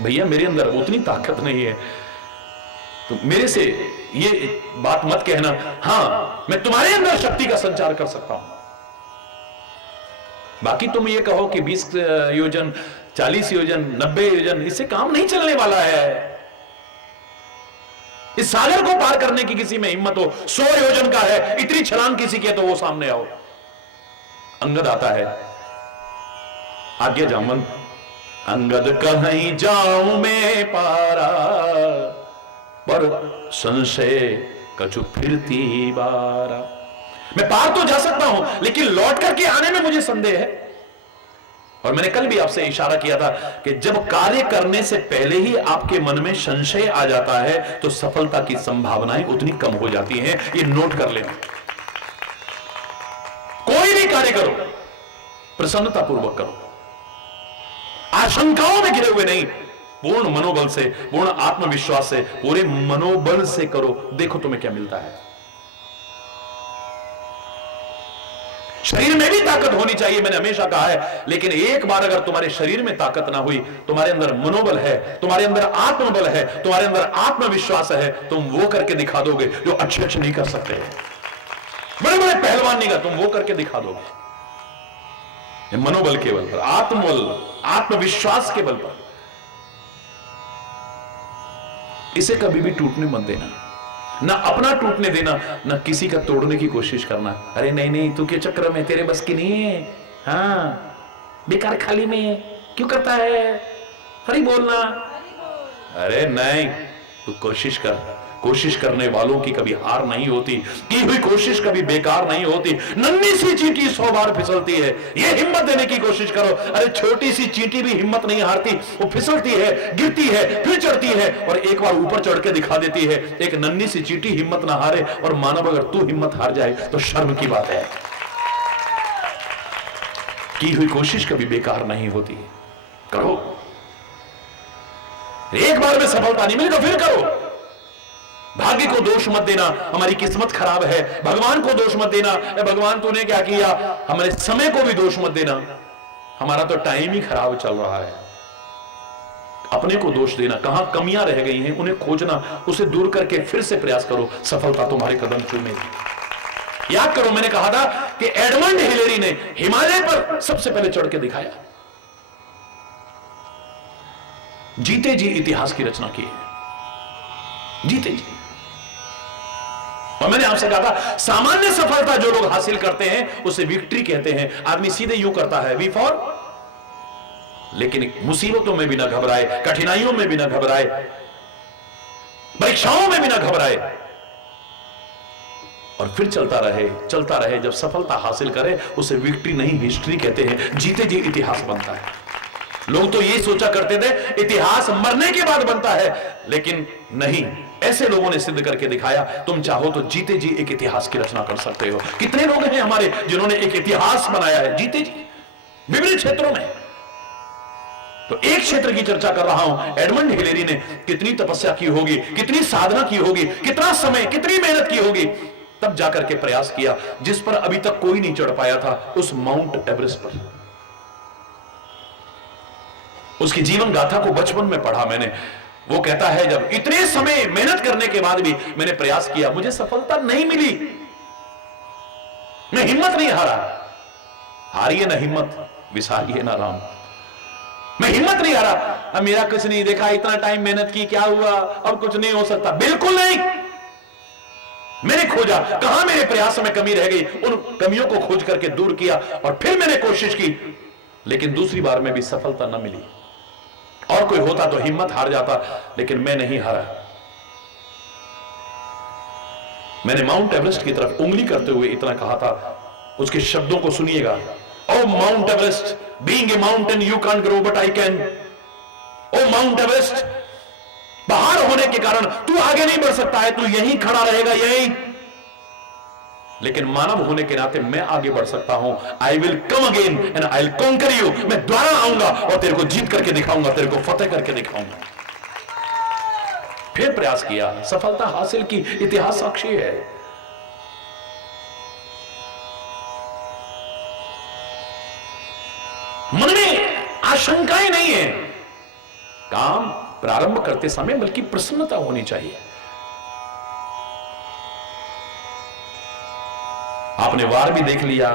भैया, मेरे अंदर उतनी ताकत नहीं है, तो मेरे से ये बात मत कहना। हां, मैं तुम्हारे अंदर शक्ति का संचार कर सकता हूं, बाकी तुम ये कहो कि 20 योजन, 40 योजन, 90 योजन, इससे काम नहीं चलने वाला है। इस सागर को पार करने की किसी में हिम्मत हो, 100 योजन का है, इतनी छलांग किसी के, तो वो सामने आओ। अंगद आता है, आज्ञा जामवंत, अंगद कहीं जाऊं मैं पारा, पर संशय कछु फिरती बारा। मैं पार तो जा सकता हूं, लेकिन लौट करके आने में मुझे संदेह है। और मैंने कल भी आपसे इशारा किया था कि जब कार्य करने से पहले ही आपके मन में संशय आ जाता है तो सफलता की संभावनाएं उतनी कम हो जाती हैं। ये नोट कर लेना। कोई भी कार्य करो, प्रसन्नता पूर्वक करो, आशंकाओं में घिरे हुए नहीं, पूर्ण मनोबल से, पूर्ण आत्मविश्वास से, पूरे मनोबल से करो। देखो तुम्हें क्या मिलता है। शरीर में भी ताकत होनी चाहिए, मैंने हमेशा कहा है, लेकिन एक बार अगर तुम्हारे शरीर में ताकत ना हुई, तुम्हारे अंदर मनोबल है, तुम्हारे अंदर आत्मबल है, तुम्हारे अंदर आत्मविश्वास है, तुम वो करके दिखा दोगे जो अच्छे अच्छे नहीं कर सकते। बड़े बड़े पहलवान नहीं कर, तुम वो करके दिखा दोगे। मनोबल के बल पर, आत्मबल, आत्मविश्वास के बल पर। इसे कभी भी टूटने मत देना, ना अपना टूटने देना, ना किसी का तोड़ने की कोशिश करना। अरे नहीं नहीं, तू के चक्कर में, तेरे बस की नहीं है, हाँ बेकार खाली में क्यों करता है, हरी बोलना। अरे नहीं, तू कोशिश कर। कोशिश करने वालों की कभी हार नहीं होती, की हुई कोशिश कभी बेकार नहीं होती। नन्ही सी चींटी 100 बार फिसलती है, ये हिम्मत देने की कोशिश करो। अरे छोटी सी चींटी भी हिम्मत नहीं हारती, वो फिसलती है, गिरती है, फिर चढ़ती है और एक बार ऊपर चढ़ के दिखा देती है। एक नन्ही सी चींटी हिम्मत ना हारे, और मानव अगर तू हिम्मत हार जाए तो शर्म की बात है। की हुई कोशिश कभी बेकार नहीं होती, करो। एक बार में सफलता नहीं मिली तो फिर करो। भाग्य को दोष मत देना, हमारी किस्मत खराब है, भगवान को दोष मत देना, भगवान तूने क्या किया, हमारे समय को भी दोष मत देना, हमारा तो टाइम ही खराब चल रहा है। अपने को दोष देना, कहां कमियां रह गई हैं उन्हें खोजना, उसे दूर करके फिर से प्रयास करो, सफलता तुम्हारे कदम चूमेगी। याद करो, मैंने कहा था कि एडमंड हिलेरी ने हिमालय पर सबसे पहले चढ़ के दिखाया, जीते जी इतिहास की रचना की है, जीते जी। और मैंने आपसे कहा था, सामान्य सफलता जो लोग हासिल करते हैं उसे विक्ट्री कहते हैं। आदमी सीधे यूं करता है, वी फॉर, लेकिन मुसीबतों में भी ना घबराए, कठिनाइयों में भी ना घबराए, परीक्षाओं में भी ना घबराए, और फिर चलता रहे। जब सफलता हासिल करे उसे विक्ट्री नहीं हिस्ट्री कहते हैं, जीते जी इतिहास बनता है। लोग तो ये सोचा करते थे इतिहास मरने के बाद बनता है, लेकिन नहीं, ऐसे लोगों ने सिद्ध करके दिखाया। तुम चाहो तो जीते जी एक इतिहास की रचना कर सकते हो। कितने लोग हैं हमारे जिन्होंने एक इतिहास बनाया है, जीते जी, विभिन्न क्षेत्रों में। तो एक क्षेत्र की चर्चा कर रहा हूं, एडमंड हिलेरी ने कितनी तपस्या की होगी, कितनी साधना की होगी, कितना समय, कितनी मेहनत की होगी, तब जाकर के प्रयास किया जिस पर अभी तक कोई नहीं चढ़ पाया था, उस माउंट एवरेस्ट पर। उसकी जीवन गाथा को बचपन में पढ़ा मैंने। वो कहता है, जब इतने समय मेहनत करने के बाद भी मैंने प्रयास किया, मुझे सफलता नहीं मिली, मैं हिम्मत नहीं हारा। हारिए ना हिम्मत, विसारिए ना राम। मैं हिम्मत नहीं हारा, अब मेरा कुछ नहीं देखा, इतना टाइम मेहनत की, क्या हुआ, अब कुछ नहीं हो सकता, बिल्कुल नहीं। मैंने खोजा कहां मेरे प्रयासों में कमी रह गई, उन कमियों को खोज करके दूर किया, और फिर मैंने कोशिश की, लेकिन दूसरी बार में भी सफलता न मिली। और कोई होता तो हिम्मत हार जाता, लेकिन मैं नहीं हारा। मैंने माउंट एवरेस्ट की तरफ उंगली करते हुए इतना कहा था, उसके शब्दों को सुनिएगा। O Mount Everest, being a mountain you can't grow but I can. O Mount Everest, बाहर होने के कारण तू आगे नहीं बढ़ सकता है, तू यहीं खड़ा रहेगा, यहीं, लेकिन मानव होने के नाते मैं आगे बढ़ सकता हूं। I will come again and I will conquer you. मैं दोबारा आऊंगा और तेरे को जीत करके दिखाऊंगा, तेरे को फतेह करके दिखाऊंगा। फिर प्रयास किया, सफलता हासिल की, इतिहास साक्षी है। मन में आशंकाएं नहीं है, काम प्रारंभ करते समय बल्कि प्रसन्नता होनी चाहिए। आपने वार भी देख लिया,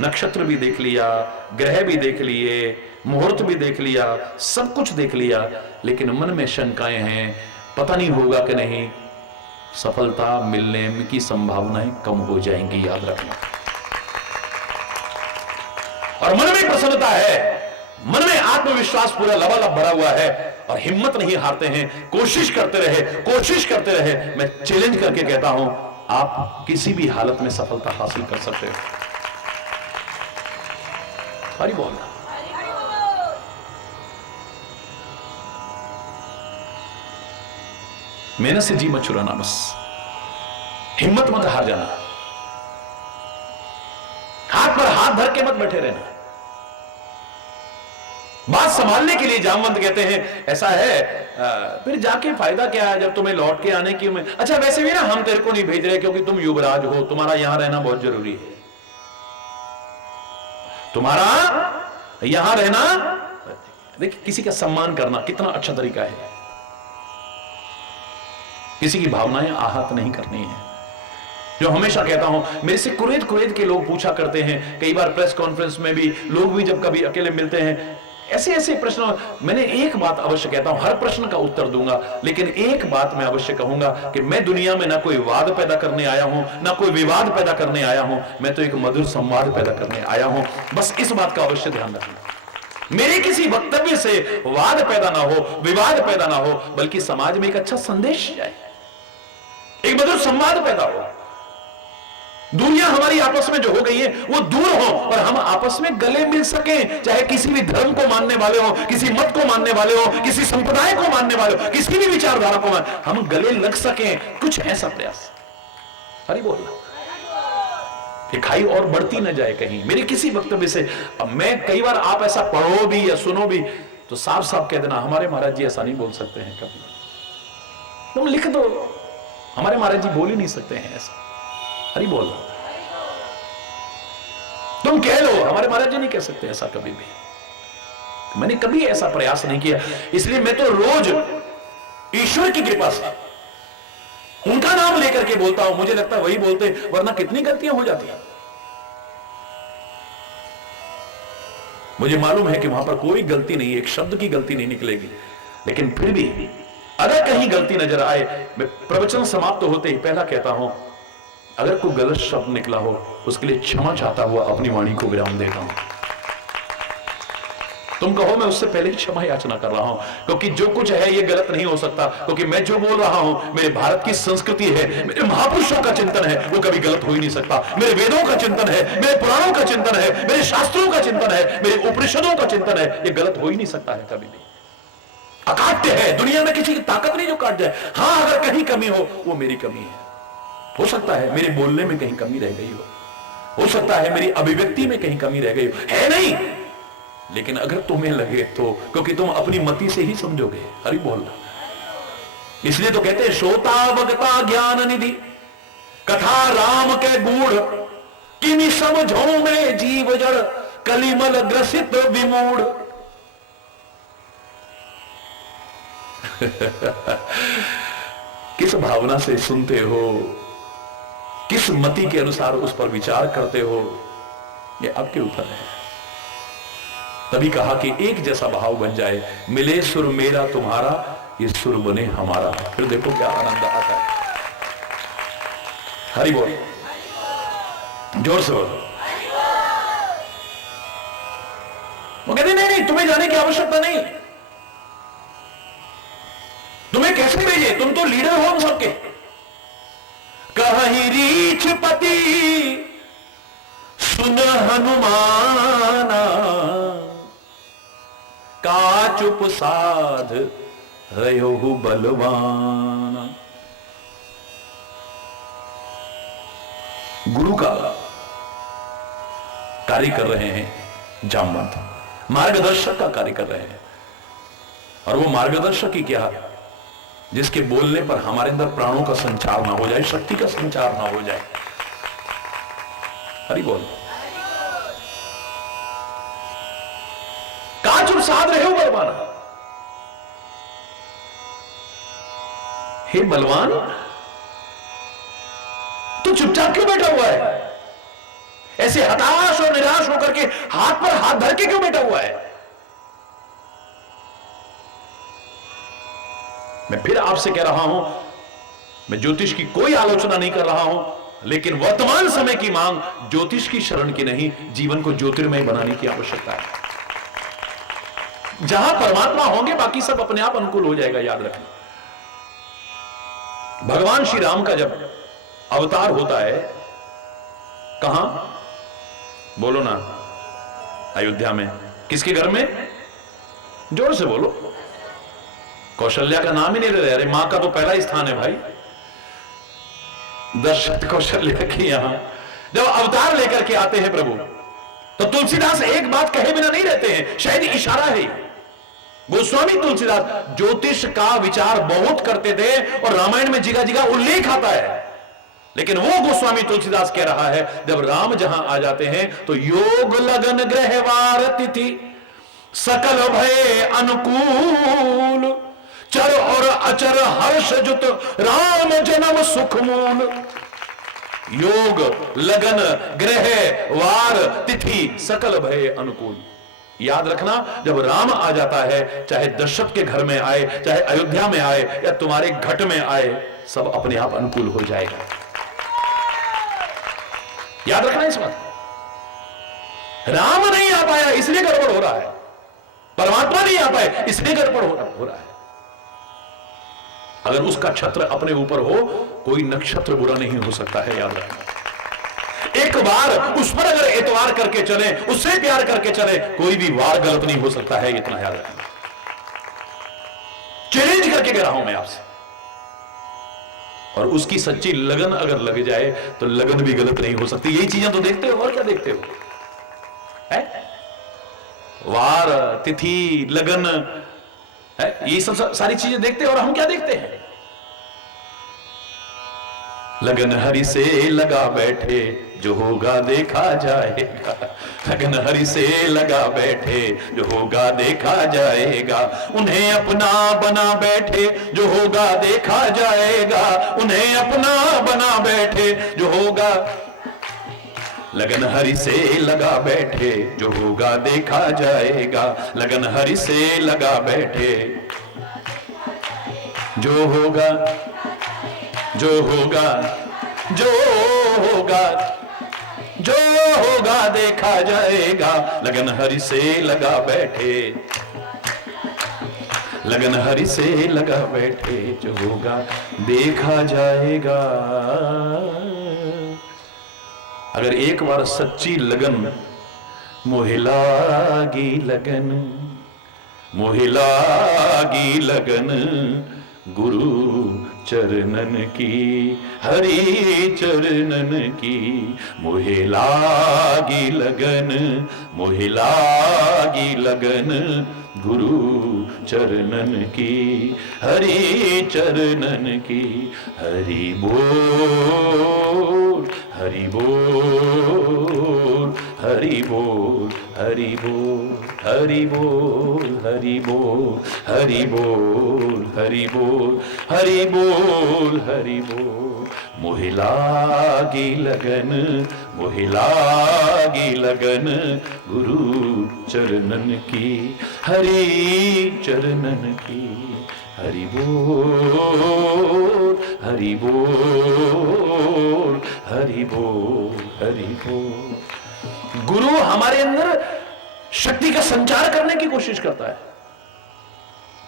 नक्षत्र भी देख लिया, ग्रह भी देख लिए, मुहूर्त भी देख लिया, सब कुछ देख लिया, लेकिन मन में शंकाएं हैं, पता नहीं होगा कि नहीं, सफलता मिलने की संभावनाएं कम हो जाएंगी, याद रखना। और मन में प्रसन्नता है, मन में आत्मविश्वास पूरा लबालब भरा हुआ है और हिम्मत नहीं हारते हैं, कोशिश करते रहे, कोशिश करते रहे। मैं चैलेंज करके कहता हूं, आप किसी भी हालत में सफलता हासिल कर सकते हो। हरि बोल। मेहनत से जी मत चुराना, बस हिम्मत मत हार जाना, हाथ पर हाथ धर के मत बैठे रहना। बात संभालने के लिए जामवंत कहते हैं ऐसा है, फिर जाके फायदा क्या है जब तुम्हें लौट के आने की उम्मीद। अच्छा वैसे भी ना हम तेरे को नहीं भेज रहे क्योंकि तुम युवराज हो, तुम्हारा यहां रहना बहुत जरूरी है, तुम्हारा यहां रहना। देखिए किसी का सम्मान करना कितना अच्छा तरीका है, किसी की भावनाएं आहत नहीं करनी है। जो हमेशा कहता हूं, मेरे से कुरेद कुरेद के लोग पूछा करते हैं, कई बार प्रेस कॉन्फ्रेंस में भी लोग भी जब कभी अकेले मिलते हैं ऐसे ऐसे प्रश्न, मैंने एक बात अवश्य कहता हूं, हर प्रश्न का उत्तर दूंगा, लेकिन एक बात मैं अवश्य कहूंगा कि मैं दुनिया में ना कोई वाद पैदा करने आया हूं, ना कोई विवाद पैदा करने आया हूं, मैं तो एक मधुर संवाद पैदा करने आया हूं। बस इस बात का अवश्य ध्यान रखना, मेरे किसी वक्तव्य से वाद पैदा ना हो, विवाद पैदा ना हो, बल्कि समाज में एक अच्छा संदेश जाए, एक मधुर संवाद पैदा हो। दुनिया हमारी आपस में जो हो गई है वो दूर हो और हम आपस में गले मिल सकें, चाहे किसी भी धर्म को मानने वाले हो, किसी मत को मानने वाले हो, किसी संप्रदाय को मानने वाले हो, किसी भी विचारधारा को हम गले लग सकें, कुछ ऐसा प्रयास। हरि बोलना, ये खाई और बढ़ती न जाए कहीं मेरे किसी वक्तव्य से। अब मैं कई बार आप ऐसा पढ़ो भी या सुनो भी तो साफ साफ कह देना, हमारे महाराज जी ऐसा नहीं बोल सकते हैं, कभी तुम लिख दो, हमारे महाराज जी बोल ही नहीं सकते हैं ऐसा। हरि बोल, तुम कह लो, हमारे महाराज जी नहीं कह सकते ऐसा कभी भी। मैंने कभी ऐसा प्रयास नहीं किया, इसलिए मैं तो रोज ईश्वर की कृपा से उनका नाम लेकर के बोलता हूं। मुझे लगता है वही बोलते, वरना कितनी गलतियां हो जाती हैं। मुझे मालूम है कि वहां पर कोई गलती नहीं, एक शब्द की गलती नहीं निकलेगी, लेकिन फिर भी अगर कहीं गलती नजर आए, मैं प्रवचन समाप्त होते ही पहला कहता हूं, अगर कोई गलत शब्द निकला हो उसके लिए क्षमा चाहता हुआ अपनी वाणी को विराम देता हूं। तुम कहो मैं उससे पहले ही क्षमा याचना कर रहा हूं, क्योंकि जो कुछ है ये गलत नहीं हो सकता, क्योंकि मैं जो बोल रहा हूं मेरे भारत की संस्कृति है, मेरे महापुरुषों का चिंतन है, वो कभी गलत हो ही नहीं सकता। मेरे वेदों का चिंतन है, मेरे पुराणों का चिंतन है, मेरे शास्त्रों का चिंतन है, मेरे उपनिषदों का चिंतन है, ये गलत हो ही नहीं सकता है कभी भी। अकाट्य है, दुनिया में किसी की ताकत नहीं जो काट जाए। हां अगर कहीं कमी हो वो मेरी कमी हो सकता है मेरे बोलने में कहीं कमी रह गई हो सकता है मेरी अभिव्यक्ति में कहीं कमी रह गई हो, है नहीं, लेकिन अगर तुम्हें लगे तो, क्योंकि तुम अपनी मति से ही समझोगे। हरि बोलना, इसलिए तो कहते हैं श्रोता वक्ता ज्ञान निधि, कथा राम के गूढ़, किमि समझो में जीव जड़, कलिमल ग्रसित विमूढ़। किस भावना से सुनते हो, किस मति के अनुसार उस पर विचार करते हो, ये आपके ऊपर है। तभी कहा कि एक जैसा भाव बन जाए, मिले सुर मेरा तुम्हारा, ये सुर बने हमारा, फिर देखो क्या आनंद आता है। हरि बोल, जोर से बोलो। वो कहते नहीं नहीं तुम्हें जाने की आवश्यकता नहीं, तुम्हें कैसे भेजे, तुम तो लीडर हो हम सबके। कहीं रीछ पति सुन हनुमाना, का चुप साध रहो बलवाना। गुरु का कार्य कर रहे हैं जामवंत, मार्गदर्शक का कार्य कर रहे हैं, और वो मार्गदर्शक ही क्या, जिसके बोलने पर हमारे अंदर प्राणों का संचार ना हो जाए, शक्ति का संचार ना हो जाए। हरि बोल, का चुप साध रहे हो बलवान। हे बलवान, तू चुपचाप क्यों बैठा हुआ है, ऐसे हताश और निराश होकर के हाथ पर हाथ धर के क्यों बैठा हुआ है। मैं फिर आपसे कह रहा हूं, मैं ज्योतिष की कोई आलोचना नहीं कर रहा हूं, लेकिन वर्तमान समय की मांग ज्योतिष की शरण की नहीं, जीवन को ज्योतिर्मय बनाने की आवश्यकता है। जहां परमात्मा होंगे बाकी सब अपने आप अनुकूल हो जाएगा, याद रखना। भगवान श्री राम का जब अवतार होता है, कहां बोलो ना, अयोध्या में। किसके घर में? जोर से बोलो। कौशल्या का नाम ही नहीं ले रहे। अरे मां का तो पहला ही स्थान है भाई। दशरथ कौशल्या की यहां जब अवतार लेकर के आते हैं प्रभु, तो तुलसीदास एक बात कहे बिना नहीं रहते हैं, शायद इशारा है। गोस्वामी तुलसीदास ज्योतिष का विचार बहुत करते थे और रामायण में जिगा जिगा उल्लेख आता है, लेकिन वो गोस्वामी तुलसीदास कह रहा है जब राम जहां आ जाते हैं तो योग लगन ग्रहवार तिथि सकल भय अनुकूल, चर और अचर हर्ष जुत राम जन्म सुख मूल। योग लगन ग्रह वार तिथि सकल भय अनुकूल। याद रखना, जब राम आ जाता है, चाहे दशरथ के घर में आए, चाहे अयोध्या में आए या तुम्हारे घट में आए, सब अपने आप अनुकूल हो जाएगा। याद रखना इस बात। राम नहीं आ पाया इसलिए गड़बड़ हो रहा है, परमात्मा नहीं आ पाए इसलिए गड़बड़ हो रहा है। अगर उसका छत्र अपने ऊपर हो, कोई नक्षत्र बुरा नहीं हो सकता है, याद रखना। एक बार उस पर अगर एतवार करके चले, उससे प्यार करके चले, कोई भी वार गलत नहीं हो सकता है, इतना याद रखना। चैलेंज करके कह रहा हूं मैं आपसे। और उसकी सच्ची लगन अगर लग जाए तो लगन भी गलत नहीं हो सकती। यही चीजें तो देखते हो, और क्या देखते हो? है वार तिथि लगन है, ये सब सारी चीजें देखते हैं। और हम क्या देखते हैं? लगन हरि से लगा बैठे, जो होगा देखा जाएगा। लगन हरि से लगा बैठे, जो होगा देखा जाएगा। उन्हें अपना बना बैठे, जो होगा देखा जाएगा। उन्हें अपना बना बैठे, जो होगा। लगन हरि से लगा बैठे, जो होगा देखा जाएगा। लगन हरि से लगा बैठे, जो होगा, जो होगा, जो होगा, जो होगा देखा जाएगा। लगन हरि से लगा बैठे, लगन हरि से लगा बैठे, जो होगा देखा जाएगा। अगर एक बार सच्ची लगन, मोहे लागी लगन, मोहे लागी लगन, गुरु चरणन की, हरि चरणन की। मोहे लागी लगन, मोहे लागी लगन, गुरु चरणन की, हरि चरणन की। हरि बोल, हरि बोल, हरि बोल, हरि बोल, हरि बोल, हरि बोल, हरि बोल, हरि बोल, हरि बोल, हरि बोल। मोहे लागी लगन, मोहे लागी लगन, गुरु चरणन की, हरि चरणन की। हरि बोल, हरि बोल, हरि बोल, हरि बोल। गुरु हमारे अंदर शक्ति का संचार करने की कोशिश करता है।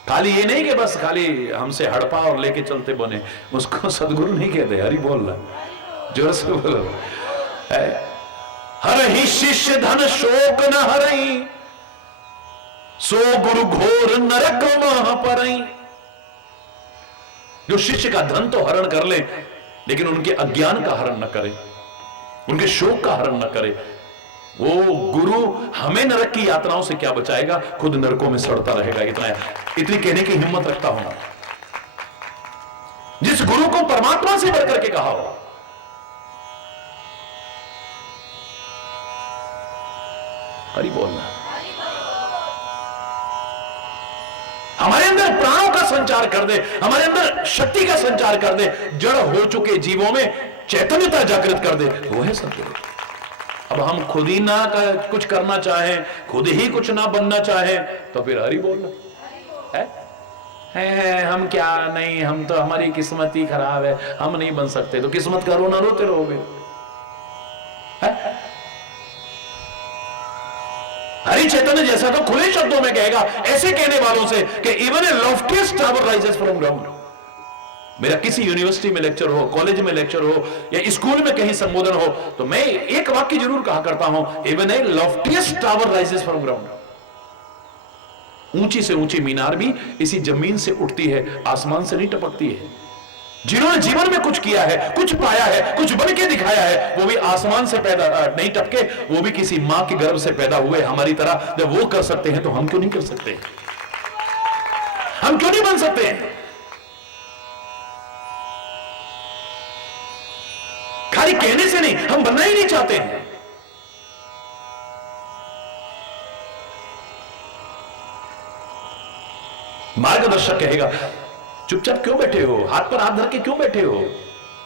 खाली ये नहीं कि बस खाली हमसे हड़पा और लेके चलते बने, उसको सदगुरु नहीं कहते। हरि बोलना, जोर से बोलो। हर ही शिष्य धन शोक न हरई, सो गुरु घोर नरक मह परई। जो शिष्य का धन तो हरण कर ले, लेकिन उनके अज्ञान का हरण न करे, उनके शोक का हरण न करे, वो गुरु हमें नरक की यात्राओं से क्या बचाएगा, खुद नरकों में सड़ता रहेगा। इतनी कहने की हिम्मत रखता हूं। जिस गुरु को परमात्मा से बढ़कर के कहा हो, हरि बोलना। हमारे अंदर प्राणों का संचार कर दे, हमारे अंदर शक्ति का संचार कर दे, जड़ हो चुके जीवों में चैतन्यता जागृत कर दे, वो है सत्य। अब हम खुद ही ना कुछ करना चाहें, खुद ही कुछ ना बनना चाहें, तो फिर हरि बोलना है। हम क्या नहीं, हम तो, हमारी किस्मत ही खराब है, हम नहीं बन सकते। तो किस्मत का रोना रोते रहोगे। हरि चैतन्य जैसा तो खुले शब्दों में कहेगा ऐसे कहने वालों से कि even a loftiest tower rises from ground. मेरा किसी यूनिवर्सिटी में लेक्चर हो, कॉलेज में लेक्चर हो या स्कूल में कहीं संबोधन हो तो मैं एक वाक्य जरूर कहा करता हूं, even a loftiest tower rises from ground. ऊंची से ऊंची मीनार भी इसी जमीन से उठती है, आसमान से नहीं टपकती है। जिन्होंने जीवन में कुछ किया है, कुछ पाया है, कुछ बन के दिखाया है, वो भी आसमान से पैदा नहीं टपके, वो भी किसी मां के गर्भ से पैदा हुए हमारी तरह। जब वो कर सकते हैं तो हम क्यों नहीं कर सकते? हम क्यों नहीं बन सकते हैं? खाली कहने से नहीं, हम बनना ही नहीं चाहते हैं। मार्गदर्शक कहेगा चुपचाप क्यों बैठे हो, हाथ पर हाथ धर के क्यों बैठे हो,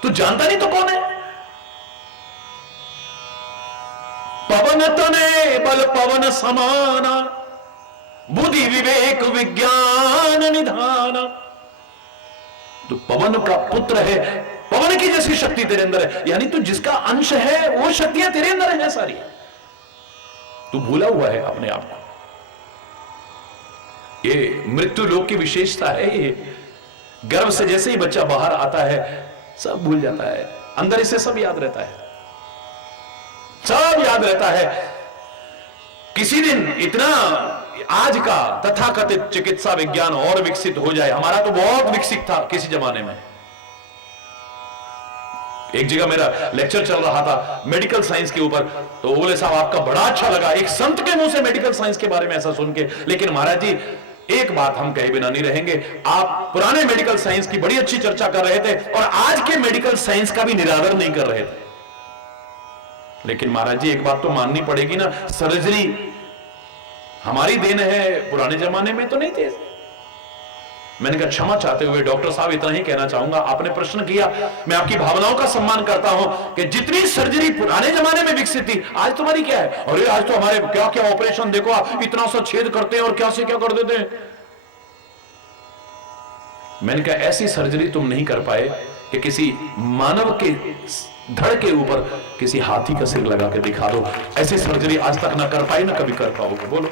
तू जानता नहीं तो कौन है? पवन तने बल पवन समाना, बुद्धि विवेक विज्ञान निधाना। तू पवन का पुत्र है, पवन की जैसी शक्ति तेरे अंदर है, यानी तू जिसका अंश है वो शक्तियां तेरे अंदर है सारी। तू भूला हुआ है अपने आप को। ये मृत्यु लोक की विशेषता है। ये गर्भ से जैसे ही बच्चा बाहर आता है सब भूल जाता है, अंदर इसे सब याद रहता है, सब याद रहता है। किसी दिन इतना आज का तथाकथित चिकित्सा विज्ञान और विकसित हो जाए, हमारा तो बहुत विकसित था किसी जमाने में। एक जगह मेरा लेक्चर चल रहा था मेडिकल साइंस के ऊपर, तो बोले साहब आपका बड़ा अच्छा लगा एक संत के मुंह से मेडिकल साइंस के बारे में ऐसा सुन के, लेकिन महाराज जी एक बात हम कहे बिना नहीं रहेंगे, आप पुराने मेडिकल साइंस की बड़ी अच्छी चर्चा कर रहे थे और आज के मेडिकल साइंस का भी निरादर नहीं कर रहे थे। लेकिन महाराज जी एक बात तो माननी पड़ेगी ना, सर्जरी हमारी देन है, पुराने जमाने में तो नहीं थे। मैंने कहा क्षमा चाहते हुए डॉक्टर साहब इतना ही कहना चाहूंगा, आपने प्रश्न किया, मैं आपकी भावनाओं का सम्मान करता हूं कि जितनी सर्जरी पुराने जमाने में विकसित थी आज तुम्हारी क्या है? अरे आज तो हमारे क्या क्या ऑपरेशन देखो, आप इतना सा छेद करते हैं और क्या से क्या कर देते हैं। मैंने कहा ऐसी सर्जरी तुम नहीं कर पाए कि किसी मानव के धड़ के ऊपर किसी हाथी का सिर लगा के दिखा दो। ऐसी सर्जरी आज तक ना कर पाई ना कभी कर पाओगे। बोलो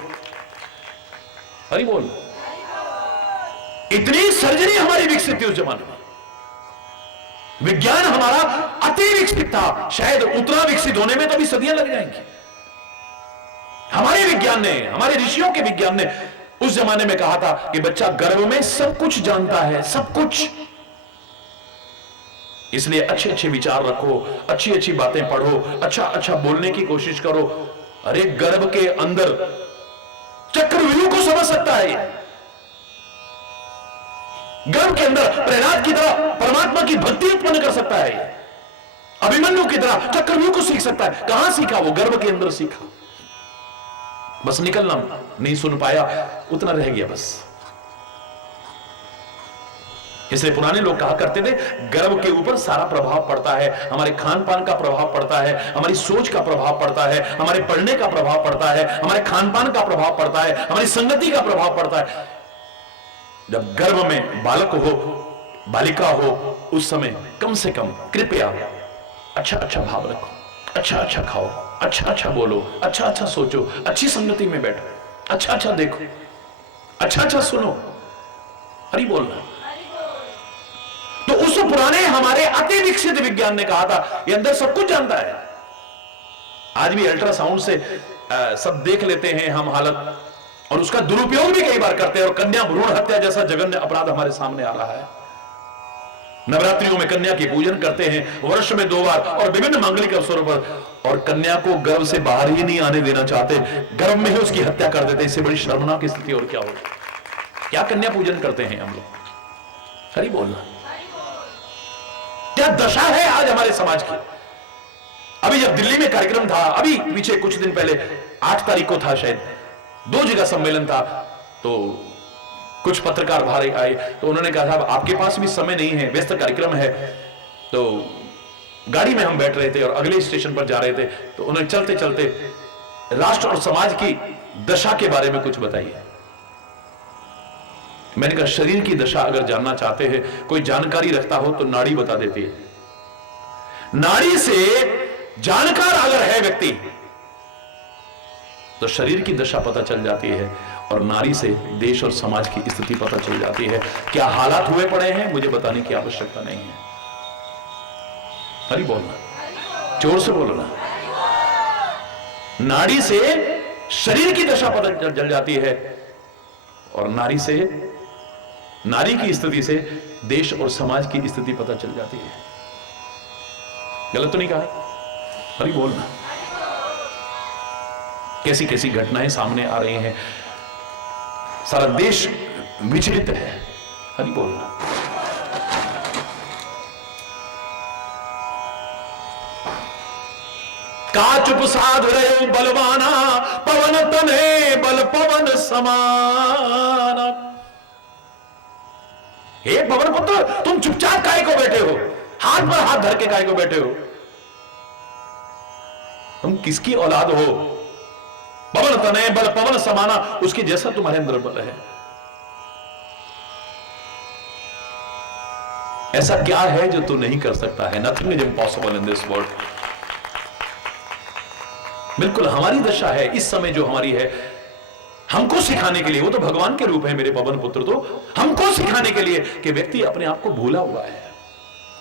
हरि बोल। इतनी सर्जरी हमारी विकसित थी उस जमाने में, विज्ञान हमारा अति विकसित था, शायद उतना विकसित होने में तो भी सदियां लग जाएंगी। हमारे विज्ञान ने, हमारे ऋषियों के विज्ञान ने उस जमाने में कहा था कि बच्चा गर्भ में सब कुछ जानता है, सब कुछ। इसलिए अच्छे अच्छे विचार रखो, अच्छी अच्छी बातें पढ़ो, अच्छा अच्छा बोलने की कोशिश करो। अरे गर्भ के अंदर चक्रव्यूह को समझ सकता है, गर्भ के अंदर प्रहलाद की तरह परमात्मा की भक्ति उत्पन्न कर सकता है, अभिमन्यु की तरह चक्रव्यूह को सीख सकता है। कहां सीखा? वो गर्भ के अंदर सीखा। बस निकलना नहीं सुन पाया, उतना रह गया बस। इसलिए पुराने लोग कहा करते थे गर्भ के ऊपर सारा प्रभाव पड़ता है, हमारे खान पान का प्रभाव पड़ता है, हमारी सोच का प्रभाव पड़ता है, हमारे पढ़ने का प्रभाव पड़ता है, हमारे खान पान का प्रभाव पड़ता है, हमारी संगति का प्रभाव पड़ता है। जब गर्भ में बालक हो, बालिका हो, उस समय कम से कम कृपया अच्छा अच्छा भाव रखो, अच्छा अच्छा खाओ, अच्छा अच्छा बोलो, अच्छा अच्छा सोचो, अच्छी संगति में बैठो, अच्छा अच्छा देखो, अच्छा अच्छा सुनो। हरि बोलना। तो उस पुराने हमारे अति विकसित विज्ञान ने कहा था ये अंदर सब कुछ जानता है। आज भी अल्ट्रासाउंड से सब देख लेते हैं हम हालत, और उसका दुरुपयोग भी कई बार करते हैं, और कन्या भ्रूण हत्या जैसा जघन्य अपराध हमारे सामने आ रहा है। नवरात्रियों में कन्या की पूजन करते हैं, वर्ष में 2 बार और विभिन्न मांगलिक अवसरों पर, और कन्या को गर्भ से बाहर ही नहीं आने देना चाहते, गर्भ में ही उसकी हत्या कर देते। इससे बड़ी शर्मनाक स्थिति और क्या होगी? क्या कन्या पूजन करते हैं हम लोग? हरि बोलना। क्या दशा है आज हमारे समाज की। अभी जब दिल्ली में कार्यक्रम था, अभी पीछे कुछ दिन पहले 8 तारीख को था शायद, 2 जगह सम्मेलन था, तो कुछ पत्रकार बाहर आए, तो उन्होंने कहा था आपके पास भी समय नहीं है, व्यस्त कार्यक्रम है। तो गाड़ी में हम बैठ रहे थे और अगले स्टेशन पर जा रहे थे, तो उन्होंने चलते चलते राष्ट्र और समाज की दशा के बारे में कुछ बताइए। मैंने कहा शरीर की दशा अगर जानना चाहते हैं, कोई जानकारी रखता हो तो नाड़ी बता देती है। नाड़ी से जानकार अगर है व्यक्ति तो शरीर की दशा पता चल जाती है और नारी से देश और समाज की स्थिति पता चल जाती है। क्या हालात हुए पड़े हैं मुझे बताने की आवश्यकता नहीं है। हरी बोलना, जोर से बोलना। नाड़ी से शरीर की दशा पता चल जाती है और नारी से, नारी की स्थिति से देश और समाज की स्थिति पता चल जाती है। गलत तो नहीं कहा? हरी बोलना। कैसी कैसी घटनाएं सामने आ रही हैं, सारा देश विचलित है। हरी बोलना। का चुप साध रहे बलवाना, पवन तने बल पवन समान। हे पवन पुत्र, तुम चुपचाप काय को बैठे हो? हाथ पर हाथ धर के काय को बैठे हो? तुम किसकी औलाद हो? पवन तने बल पवन समाना, उसके जैसा तुम्हारे अंदर बल है। ऐसा क्या है जो तू नहीं कर सकता है? Nothing is impossible in this world. बिल्कुल हमारी दशा है इस समय जो हमारी है, हमको सिखाने के लिए, वो तो भगवान के रूप है मेरे पवन पुत्र, तो हमको सिखाने के लिए कि व्यक्ति अपने आप को भूला हुआ है।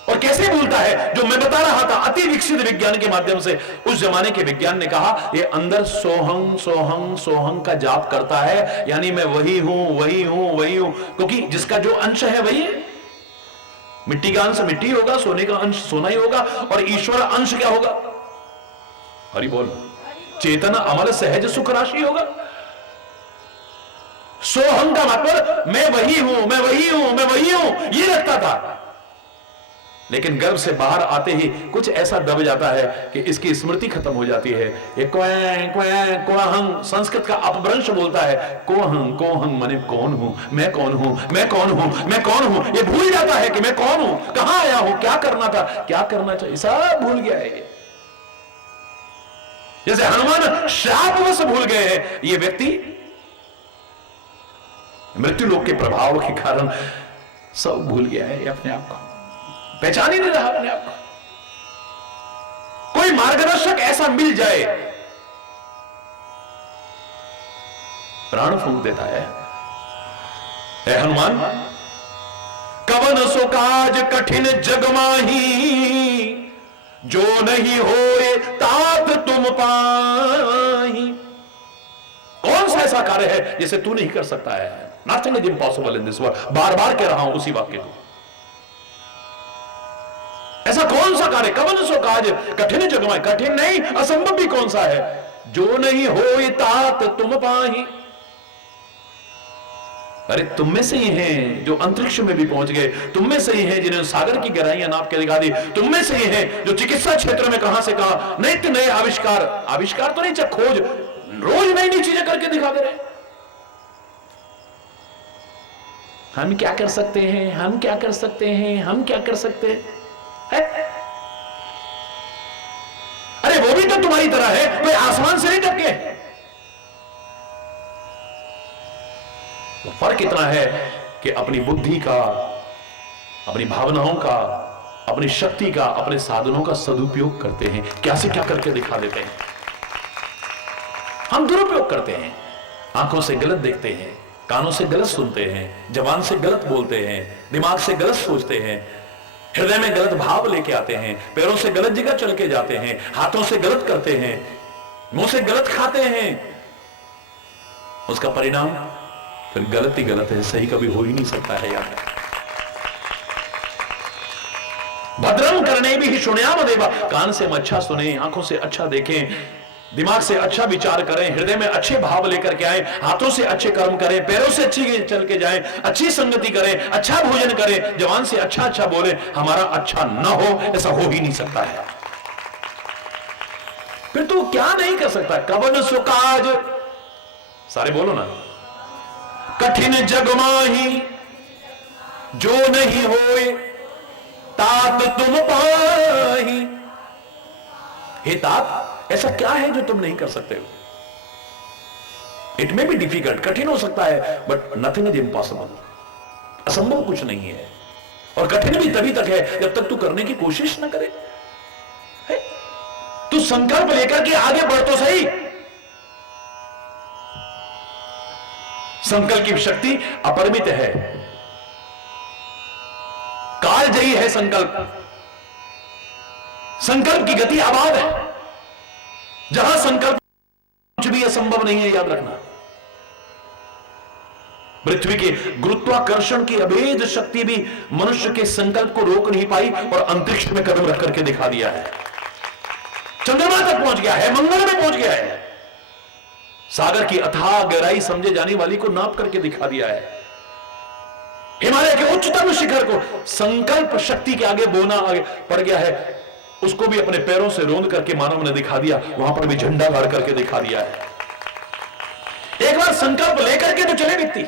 और कैसे भूलता है? जो मैं बता रहा था, अति विकसित विज्ञान के माध्यम से उस जमाने के विज्ञान ने कहा ये अंदर सोहंग सोहंग सोहंग का जाप करता है, यानी मैं वही हूं वही हूं वही हूं, क्योंकि जिसका जो अंश है वही है। मिट्टी का अंश मिट्टी होगा, सोने का अंश सोना ही होगा, और ईश्वर अंश क्या होगा? हरि बोल। चेतन अमल सहज सुख राशि होगा। सोहंग का मतलब मैं वही हूं मैं वही हूं मैं वही हूं, ये रखता था। लेकिन गर्भ से बाहर आते ही कुछ ऐसा दब जाता है कि इसकी स्मृति खत्म हो जाती है। ये कोहंग संस्कृत का अपभ्रंश बोलता है। कोहंग कोहंग माने कौन हूं मैं, कौन हूं मैं, कौन हूं मैं, कौन हूं। ये भूल जाता है कि मैं कौन हूं, कहां आया हूं, क्या करना था, क्या करना चाहिए, सब भूल गया है। ये जैसे हनुमान शापवश भूल गए हैं, ये व्यक्ति मृत्यु लोक के प्रभाव के कारण सब भूल गया है। अपने आप को पहचान ही नहीं रहा अपने आप को। कोई मार्गदर्शक ऐसा मिल जाए, प्राण फूंक देता है। ए हनुमान, कवन सो काज कठिन जग माही, जो नहीं होए तात तुम पाही। कौन सा ऐसा कार्य है जिसे तू नहीं कर सकता है? Nothing is impossible in this world. बार बार कह रहा हूं उसी वाक्य को। ऐसा कौन सा कार्य? कवन सो काज कठिन जग माही, कठिन नहीं असंभव भी कौन सा है? जो नहीं होए तात तुम पाही। अरे तुम में से ही हैं जो अंतरिक्ष में भी पहुंच गए, तुम में से ही हैं जिन्होंने सागर की गहराइयां नाप के दिखा दी, तुम में से ही हैं जो चिकित्सा क्षेत्र में कहां से कहां नित्य नए आविष्कार, आविष्कार तो नहीं, खोज, रोज नई नई चीजें करके दिखा दे रहे। हम क्या कर सकते हैं, हम क्या कर सकते हैं, हम क्या कर सकते हैं? अरे वो भी तो तुम्हारी तरह है, कोई आसमान से नहीं टपके। फर्क इतना है कि अपनी बुद्धि का, अपनी भावनाओं का, अपनी शक्ति का, अपने साधनों का सदुपयोग करते हैं। क्या से क्या करके दिखा देते हैं। हम दुरुपयोग करते हैं, आंखों से गलत देखते हैं, कानों से गलत सुनते हैं, जबान से गलत बोलते हैं, दिमाग से गलत सोचते हैं, हृदय में गलत भाव लेके आते हैं, पैरों से गलत जगह चल के जाते हैं, हाथों से गलत करते हैं, मुंह से गलत खाते हैं। उसका परिणाम फिर गलत ही गलत है, सही कभी हो ही नहीं सकता है। यार भद्रम करने भी ही सुन्याम देवा, कान से अच्छा सुने, आंखों से अच्छा देखें, दिमाग से अच्छा विचार करें, हृदय में अच्छे भाव लेकर के आए, हाथों से अच्छे कर्म करें, पैरों से अच्छी चल के जाएं, अच्छी संगति करें, अच्छा भोजन करें, जवान से अच्छा अच्छा बोले। हमारा अच्छा ना हो ऐसा हो ही नहीं सकता है। फिर तू क्या नहीं कर सकता? कवन सो काज, सारे बोलो ना। कठिन जग माही, जो नहीं होए तात तुम पाही। हे तात, ऐसा क्या है जो तुम नहीं कर सकते हो? इट मे बी डिफिकल्ट, कठिन हो सकता है, बट नथिंग इज इम्पॉसिबल। असंभव कुछ नहीं है। और कठिन भी तभी तक है जब तक तू करने की कोशिश ना करे। तू संकल्प लेकर के आगे बढ़ तो सही। संकल्प की शक्ति अपरिमित है, कालजयी है संकल्प। संकल्प की गति अबाध है। जहां संकल्प कुछ भी असंभव नहीं है, याद रखना। पृथ्वी के गुरुत्वाकर्षण की अभेद शक्ति भी मनुष्य के संकल्प को रोक नहीं पाई और अंतरिक्ष में कदम रख करके दिखा दिया है। चंद्रमा तक पहुंच गया है, मंगल में पहुंच गया है, सागर की अथाह गहराई समझे जाने वाली को नाप करके दिखा दिया है। हिमालय के उच्चतम शिखर को संकल्प शक्ति के आगे बोना आगे पड़ गया है, उसको भी अपने पैरों से रोंद करके मानव ने दिखा दिया, वहां पर भी झंडा गाड़ करके दिखा दिया है। एक बार संकल्प लेकर के तो चले व्यक्ति,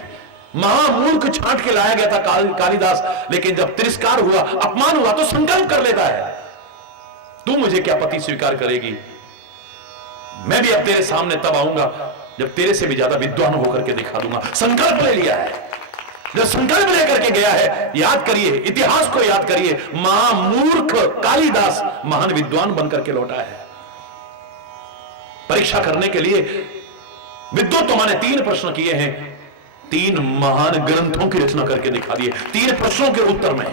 महामूर्ख छांट के लाया गया था कालिदास, लेकिन जब तिरस्कार हुआ, अपमान हुआ तो संकल्प कर लेता है, तू मुझे क्या पति स्वीकार करेगी, मैं भी अब तेरे सामने तब आऊंगा जब तेरे से भी ज्यादा विद्वान होकर के दिखा दूंगा। संकल्प ले लिया है। जब संकल्प लेकर के गया है, याद करिए, इतिहास को याद करिए, महामूर्ख कालिदास महान विद्वान बनकर के लौटा है। परीक्षा करने के लिए विद्वतों ने 3 प्रश्न किए हैं, 3 महान ग्रंथों की रचना करके दिखा दिए, 3 प्रश्नों के उत्तर में।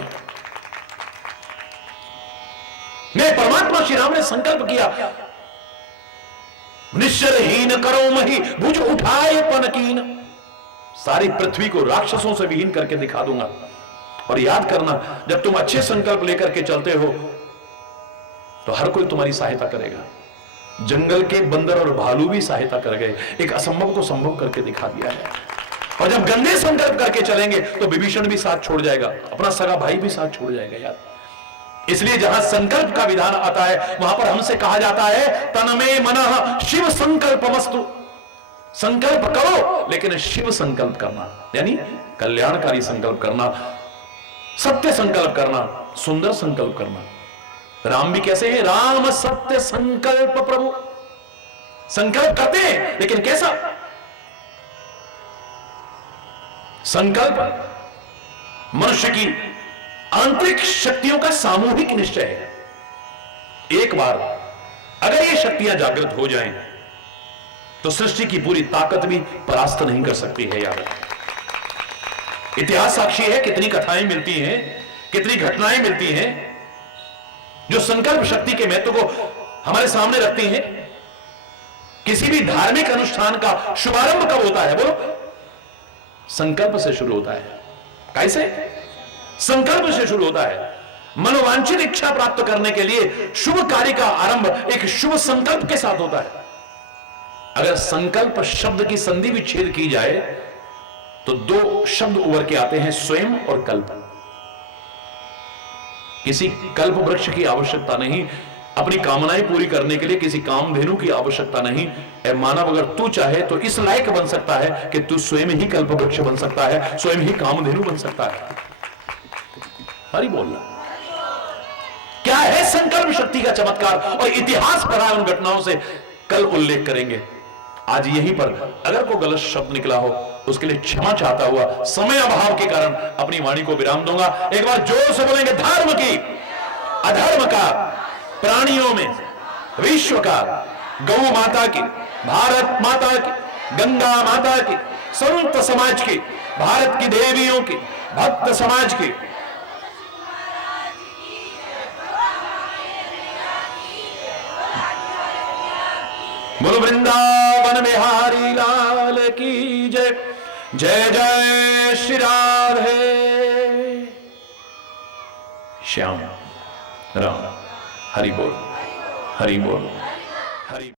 मैं परमात्मा श्री राम ने संकल्प किया, निश्चरहीन करो मही भुज उठाए पनकीन, सारी पृथ्वी को राक्षसों से विहीन करके दिखा दूंगा। और याद करना, जब तुम अच्छे संकल्प लेकर के चलते हो तो हर कोई तुम्हारी सहायता करेगा। जंगल के बंदर और भालू भी सहायता कर गए, एक असंभव को संभव करके दिखा दिया है। और जब गंदे संकल्प करके चलेंगे तो विभीषण भी साथ छोड़ जाएगा, अपना सगा भाई भी साथ छोड़ जाएगा। यार इसलिए जहां संकल्प का विधान आता है वहां पर हमसे कहा जाता है, तनमे मनः शिव संकल्पमस्तु, संकल्प करो लेकिन शिव संकल्प करना, यानी कल्याणकारी संकल्प करना, सत्य संकल्प करना, सुंदर संकल्प करना। राम भी कैसे हैं? राम सत्य संकल्प प्रभु, संकल्प करते हैं लेकिन कैसा संकल्प? मनुष्य की आंतरिक शक्तियों का सामूहिक निश्चय है। एक बार अगर ये शक्तियां जागृत हो जाएं तो सृष्टि की पूरी ताकत भी परास्त नहीं कर सकती है। यार इतिहास साक्षी है, कितनी कथाएं मिलती हैं, कितनी घटनाएं मिलती हैं जो संकल्प शक्ति के महत्व को हमारे सामने रखती हैं। किसी भी धार्मिक अनुष्ठान का शुभारंभ कब होता है? बोलो, संकल्प से शुरू होता है। कैसे? संकल्प से शुरू होता है। मनोवांछित इच्छा प्राप्त करने के लिए शुभ कार्य का आरंभ एक शुभ संकल्प के साथ होता है। अगर संकल्प शब्द की संधि विच्छेद की जाए तो 2 शब्द उभर के आते हैं, स्वयं और कल्प। किसी कल्प वृक्ष की आवश्यकता नहीं, अपनी कामनाएं पूरी करने के लिए किसी कामधेनु की आवश्यकता नहीं। ऐ मानव, अगर तू चाहे तो इस लायक बन सकता है कि तू स्वयं ही कल्प वृक्ष बन सकता है, स्वयं ही कामधेनु बन सकता है। हरि बोलना। क्या है संकल्प शक्ति का चमत्कार? और इतिहास पढ़ा है उन घटनाओं से, कल उल्लेख करेंगे। आज यहीं पर अगर कोई गलत शब्द निकला हो उसके लिए क्षमा चाहता हुआ समय अभाव के कारण अपनी वाणी को विराम दूंगा। एक बार जोर से बोलेंगे, धर्म की, अधर्म का, प्राणियों में, विश्व का, गौ माता की, भारत माता की, गंगा माता की, संत समाज की, भारत की देवियों की, भक्त समाज की, बोलो वृंदावन बिहारी लाल की जय। जय जय श्री राधे श्याम राम। हरि बोल, हरि बोल, हरि।